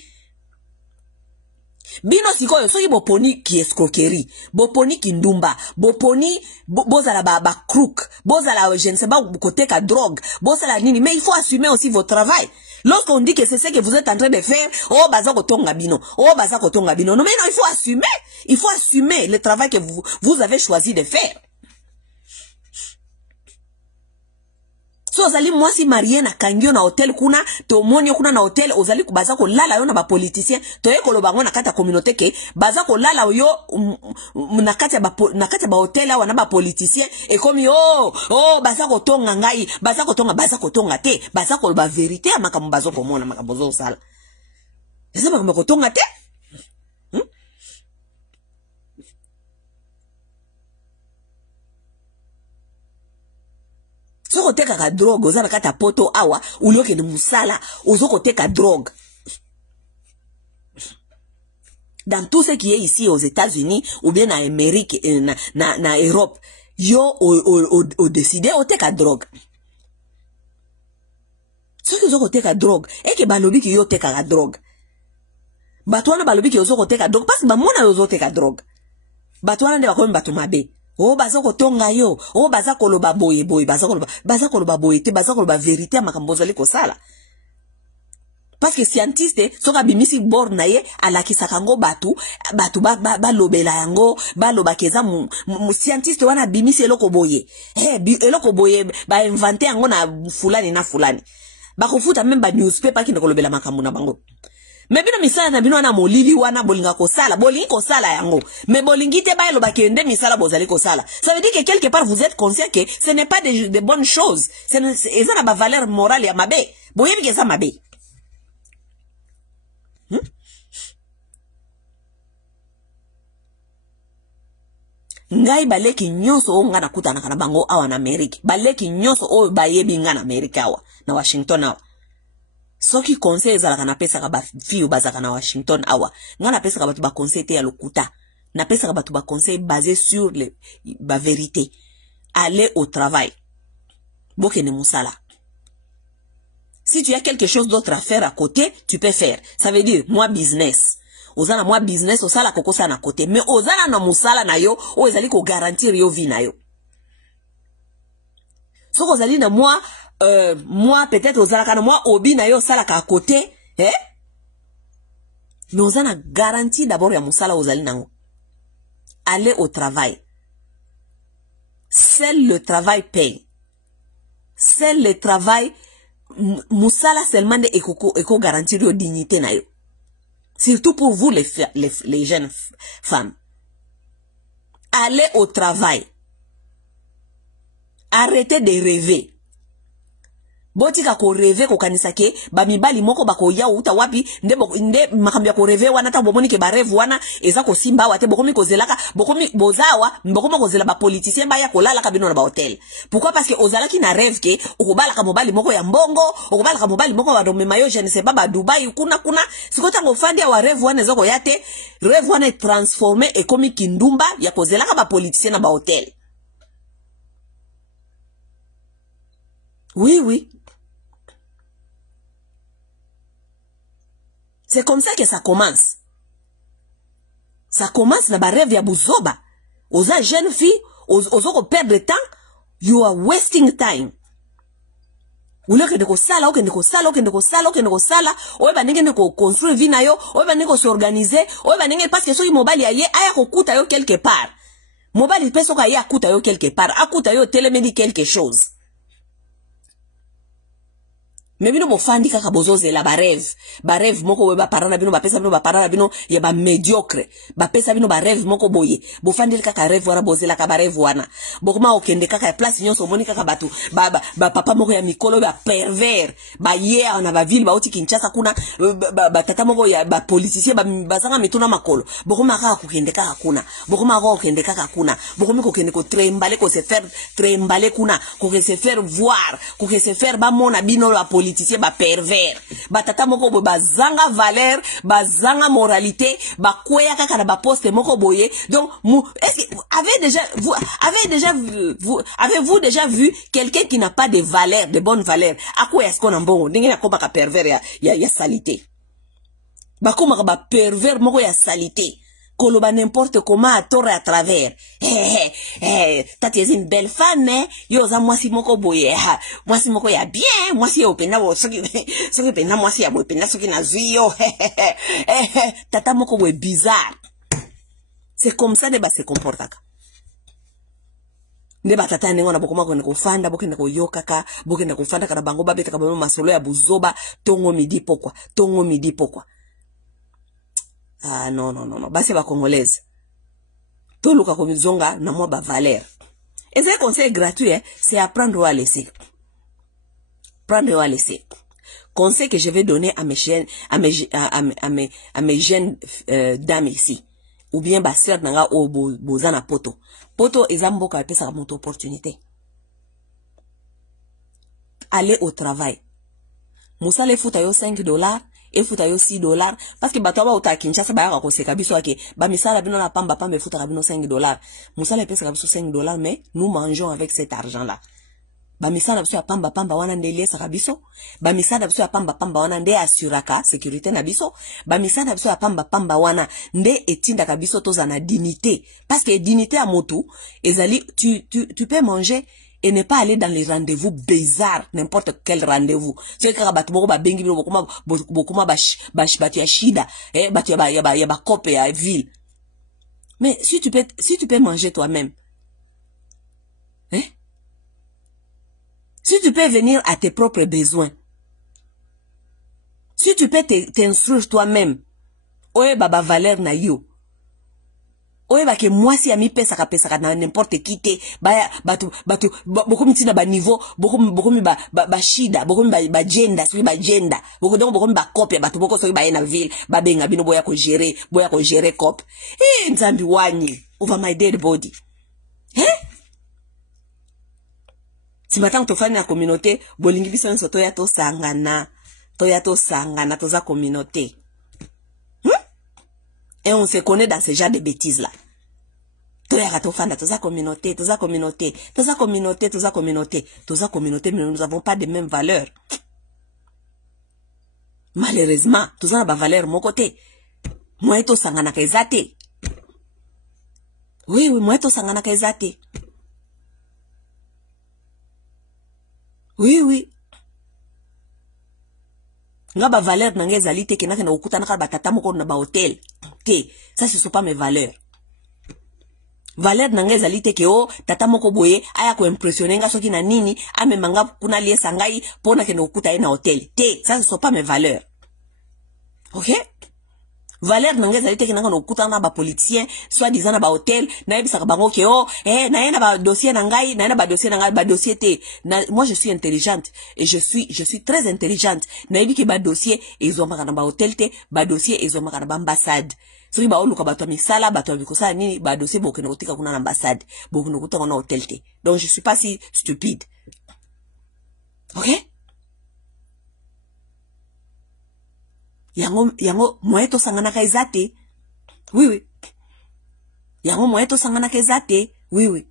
Bino sikoyo soki boponi ki escroquerie, boponi ki ndumba, boponi bozala ba crook, bozala je ne sais pas côté ka drogue, bozala nini, mais il faut assumer aussi votre travail. Lorsqu'on dit que c'est ce que vous êtes en train de faire, oh baza kotonga bino, oh baza kotonga bino. Non mais non, il faut assumer le travail que vous avez choisi de faire. So ozali mwasi marié na kangio na hotel kuna to monyo kuna na hotel ozali kubaza ko lala yo na ba politicien to ye koloba ngo na kata communauté ke baza ko lala yo na kata ba hotel awa na ba politicien et comme oh baza ko tonga ngai baza ko tonga te baza ko ba vérité amakambo bazo ko mona makambo zo sala eza makambo ko tonga te. Soko teka ka drogue ozana kata poto awa ulioke ni musala ozoko teka drogue. Dans tout ce qui est ici aux États-Unis ou bien en Amérique na Europe yo o décidé o teka drogue. Soko ozoko teka drogue et que balobi ki yo teka ka drogue. Batwana balobi ki ozoko teka drogue parce que ba mona yo ozoko teka drogue. Batwana nde bakomi batu mabe. Oh baza ko tonga yo, oh baza ko loba boye baza ko loba boye te baza ko loba vérité makambo zali ko sala. Parce que scientiste soka bimisi bor na ye alakisaka ngo batu ba lobela yango ba loba keza scientiste wana bimisi eloko boye. Eloko boye ba inventer yango na fulani na fulani. Ba kofuta même ba newspaper ki ndeko lobela makambo na bango. Mais bino misala na bino wana molili wana bolinga ko sala yango mais bolingi te ba eloba kende misala bozali ko sala. Ça veut dire que quelque part vous êtes conscient que ce n'est pas de bonnes choses, ça n'a pas valeur morale ya mabe boyebi ke ça mabe. Ngai baleki nyonso o ngana kutana kana bango awa na Amerika baleki nyonso o bayebi ngana Amerika awa na Washington awa. Soki conseil ezalaka na pesa ka ba fiyo bazaka na Washington awa ngana pesa ka batu ba conseil te ya lokuta na pesa ka batu ba conseil basé sur la vérité. Aller au travail bokene musala. Si tu as quelque chose d'autre à faire à côté tu peux faire. Ça veut dire moi business ozana moi business osala kokosa na côté mais ozana na musala na yo o ezali ko garantir yo vie na yo. Soko ozali na moi peut-être aux alakana moi obi na yo salaka à côté Mais on a garanti d'abord ya musala ozali nango. Aller au travail. Seul le travail paye. Seul le travail musala seulement de eko garantir yo dignité na yo. Surtout pour vous les jeunes femmes. Allez au travail. Arrêtez de rêver. Botika ko rêver ko kanisa ke ba mibali moko bako ya uta wapi nde makambia ko rêver wana ta bomoni ke ba rêve wana eza ko simba wate bokomi ko zelaka bokomi bozawa bokomi ko zela ba politicien ba ya ko lala ka bino na ba hotel. Pourquoi? Parce que ozala ki na rêve ke okobala ka mobali moko ya mbongo, okobala ka mobali moko wa domema yo je ne sais pas ba Dubai kuna sikota ngo fandi wa rêve wana ezoko yate rêve wana transformer et komi kindumba ya ko zelaka ba politicien na ba hotel. Oui. C'est comme ça que ça commence. Ça commence na ba rêve ya buzoba. Oza jeune fille, ozoko perdre de temps, you are wasting time. Ouleke ndeko sala, oye ba nenge ndeko construire vie na yo, oye ba nenge se organiser, oye ba nenge parce que soki mobali aye aya kokuta yo quelque part. Mobali peso ka ye akuta yo quelque part, akuta yo telemedi quelque chose. Mais bino bofandi kaka bozoze la ba rêve moko we ba parana bino ba pesa bino ba parana bino ya ba médiocre ba pesa bino ba rêve moko boye bofandi kaka rêve wana bozela ka ba rêve wana bokoma okende kaka place nyonso moni kaka batu ba papa moko ya mikolo ba pervers ba ye na ba ville ba oti Kinshasa kuna ba tata moko ya ba politicien ba sanga mituna makolo bokoma kaka kokende kaka kuna bokoma ko okende kaka kuna bokomi kokende ko trembale ko se faire trembale kuna ko se faire voir ko se faire ba mona bino la politicien ba pervers ba tata moko bo bazanga valeur bazanga moralité ba kweya kaka na ba poste moko boye. Donc est-ce que avez-vous déjà vu quelqu'un qui n'a pas de valeur, de bonne valeur? À quoi est-ce qu'on en bon ndenge na koba ka pervers ya salité ba koma ba pervers moko ya salité koloba n'importe comment à tort et à travers. Tati est une belle femme, hein? Yo za mwasi moko boye. Mwasi moko ya bien, mwasi ya openda wo soki penda mwasi ya openda soki na zuyo. Tata moko boye bizarre. C'est comme ça de ba se comportaka. Ndeba tata nengo na bokoma ko fanda bokenda ko yokaka bokenda ko fanda kana bango babeta ka masolo ya buzoba tongo midi pokwa. Ah non. Basi ba congolaise. To luka ko mizonga na mwa ba valeur. Et ce conseil gratuit, hein, c'est apprendre à laisser. Prendre à laisser. Conseil que je vais donner à mes jeunes dames ici. Ou bien ba sœur nanga o bozana poto. Poto ezamboka pesa mon opportunité. Aller au travail. Musale futa yo $5. Et futa yo $6 parce que bato ba uta Kinshasa ba ya ko seka biso ake ba misala bino na pamba futa bino $5 musala pesa biso $5 mais nous mangeons avec cet argent là ba misala biso ya pamba wana ndele saka biso ba misala biso ya pamba wana nde assuraka sécurité na biso ba misala biso ya pamba wana nde etinda ka biso toza na dignité parce que dignité à motu ezali tu peux manger et ne pas aller dans les rendez-vous bizarres, n'importe quel rendez-vous. C'est que batu moko ba bengi bokuma batu ya shida, batu ya ba kope ya ville. Mais si tu peux manger toi-même, hein? Si tu peux venir à tes propres besoins, si tu peux t'instruire toi-même, oye baba valeur na yo. Oye ba ke mwasi ya mi pesa ka na n'importe qui te batu bokomi tina ba niveau bokomi ba shida bokomi ba gender soki ba gender bokomi ba copie batu boko soki ba na ville ba benga bino boya ko gérer cop nzambi wanyi over my dead body si matang to fani na communauté bolingi biso nso to ya to sangana toza communauté. Et on se connaît dans ce genre de bêtises là. Toza communauté, mais nous n'avons pas de mêmes valeurs. Malheureusement, tous on a des valeurs mon côté. Moi to sangana kaizate. Oui, moi to sangana kaizate. Oui. nga ba valeur na nga ezali te ke nakende kokutana kaka batata moko na ba hotel te. Ça ce sont pas mes valeurs. Valeur na nga ezali te ke o tata moko boye aya ko impressionner nga soki na nini amema nga kuna liesa ngai po nakende kokuta ye na hotel te. Ça ce sont pas mes valeurs. OK? Valeur na nga ezali te ke nakende kokutana na ba politicien soit disant na ba hotel na yebisaka bango ke o na ye na ba dossier na ngai na ye na ba dossier na ngai ba dossier te. Moi je suis intelligente et je suis très intelligente. Na yebi ke ba dossier ezomaka na ba hotel te, ba dossier ezomaka na ba ambassade. Soki ba oluka bato misala bato bikosala nini ba dossier bokene kotika kuna na ambassade, bokene kotika na hotel te. Donc je suis pas si stupide. OK? Yango moyeto sangana ka ezate. Oui. Yango moyeto sangana ka ezate. Oui.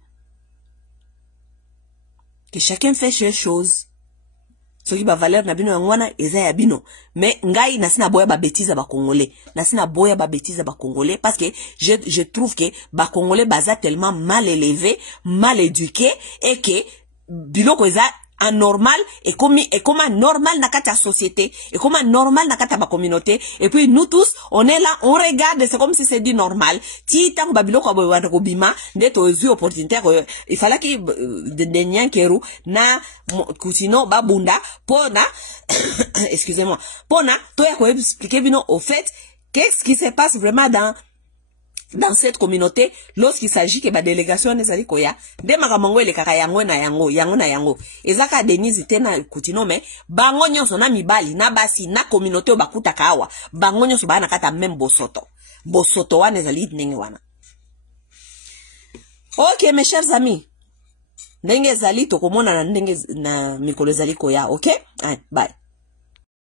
Que chacun fait ses choses. Soki ba valeur na bino yangwana eza ya bino. Mais ngai nasina boya ba bêtise ba congolais. Nasina boya ba bêtise ba congolais parce que je trouve que ba congolais baza tellement mal élevés, mal éduqués et que biloko eza anormal et comme normal na kata société et comme normal na kata ba communauté et puis nous tous on est là on regarde c'est comme si c'est dit normal ti tango babilo ko boyanda ko bima ndeto zu opportunité ko il fallait que de nyankeru na kutino babunda pona excusez-moi pona to ya ko expliquer bino au fait qu'est-ce qui se passe vraiment dans cette communauté lorsqu'il s'agit que ba délégation nezali koya de makamongo ele kaka yango na yango ezaka Denise tena kutino mais bango nyonso na mibali na basi na communauté o bakuta kawa bango nyonso bana kata même bosoto wana ezali ndenge wana. OK mes chers amis, ndenge ezali tokomona na ndenge na mikolo ezali koya. OK, bye.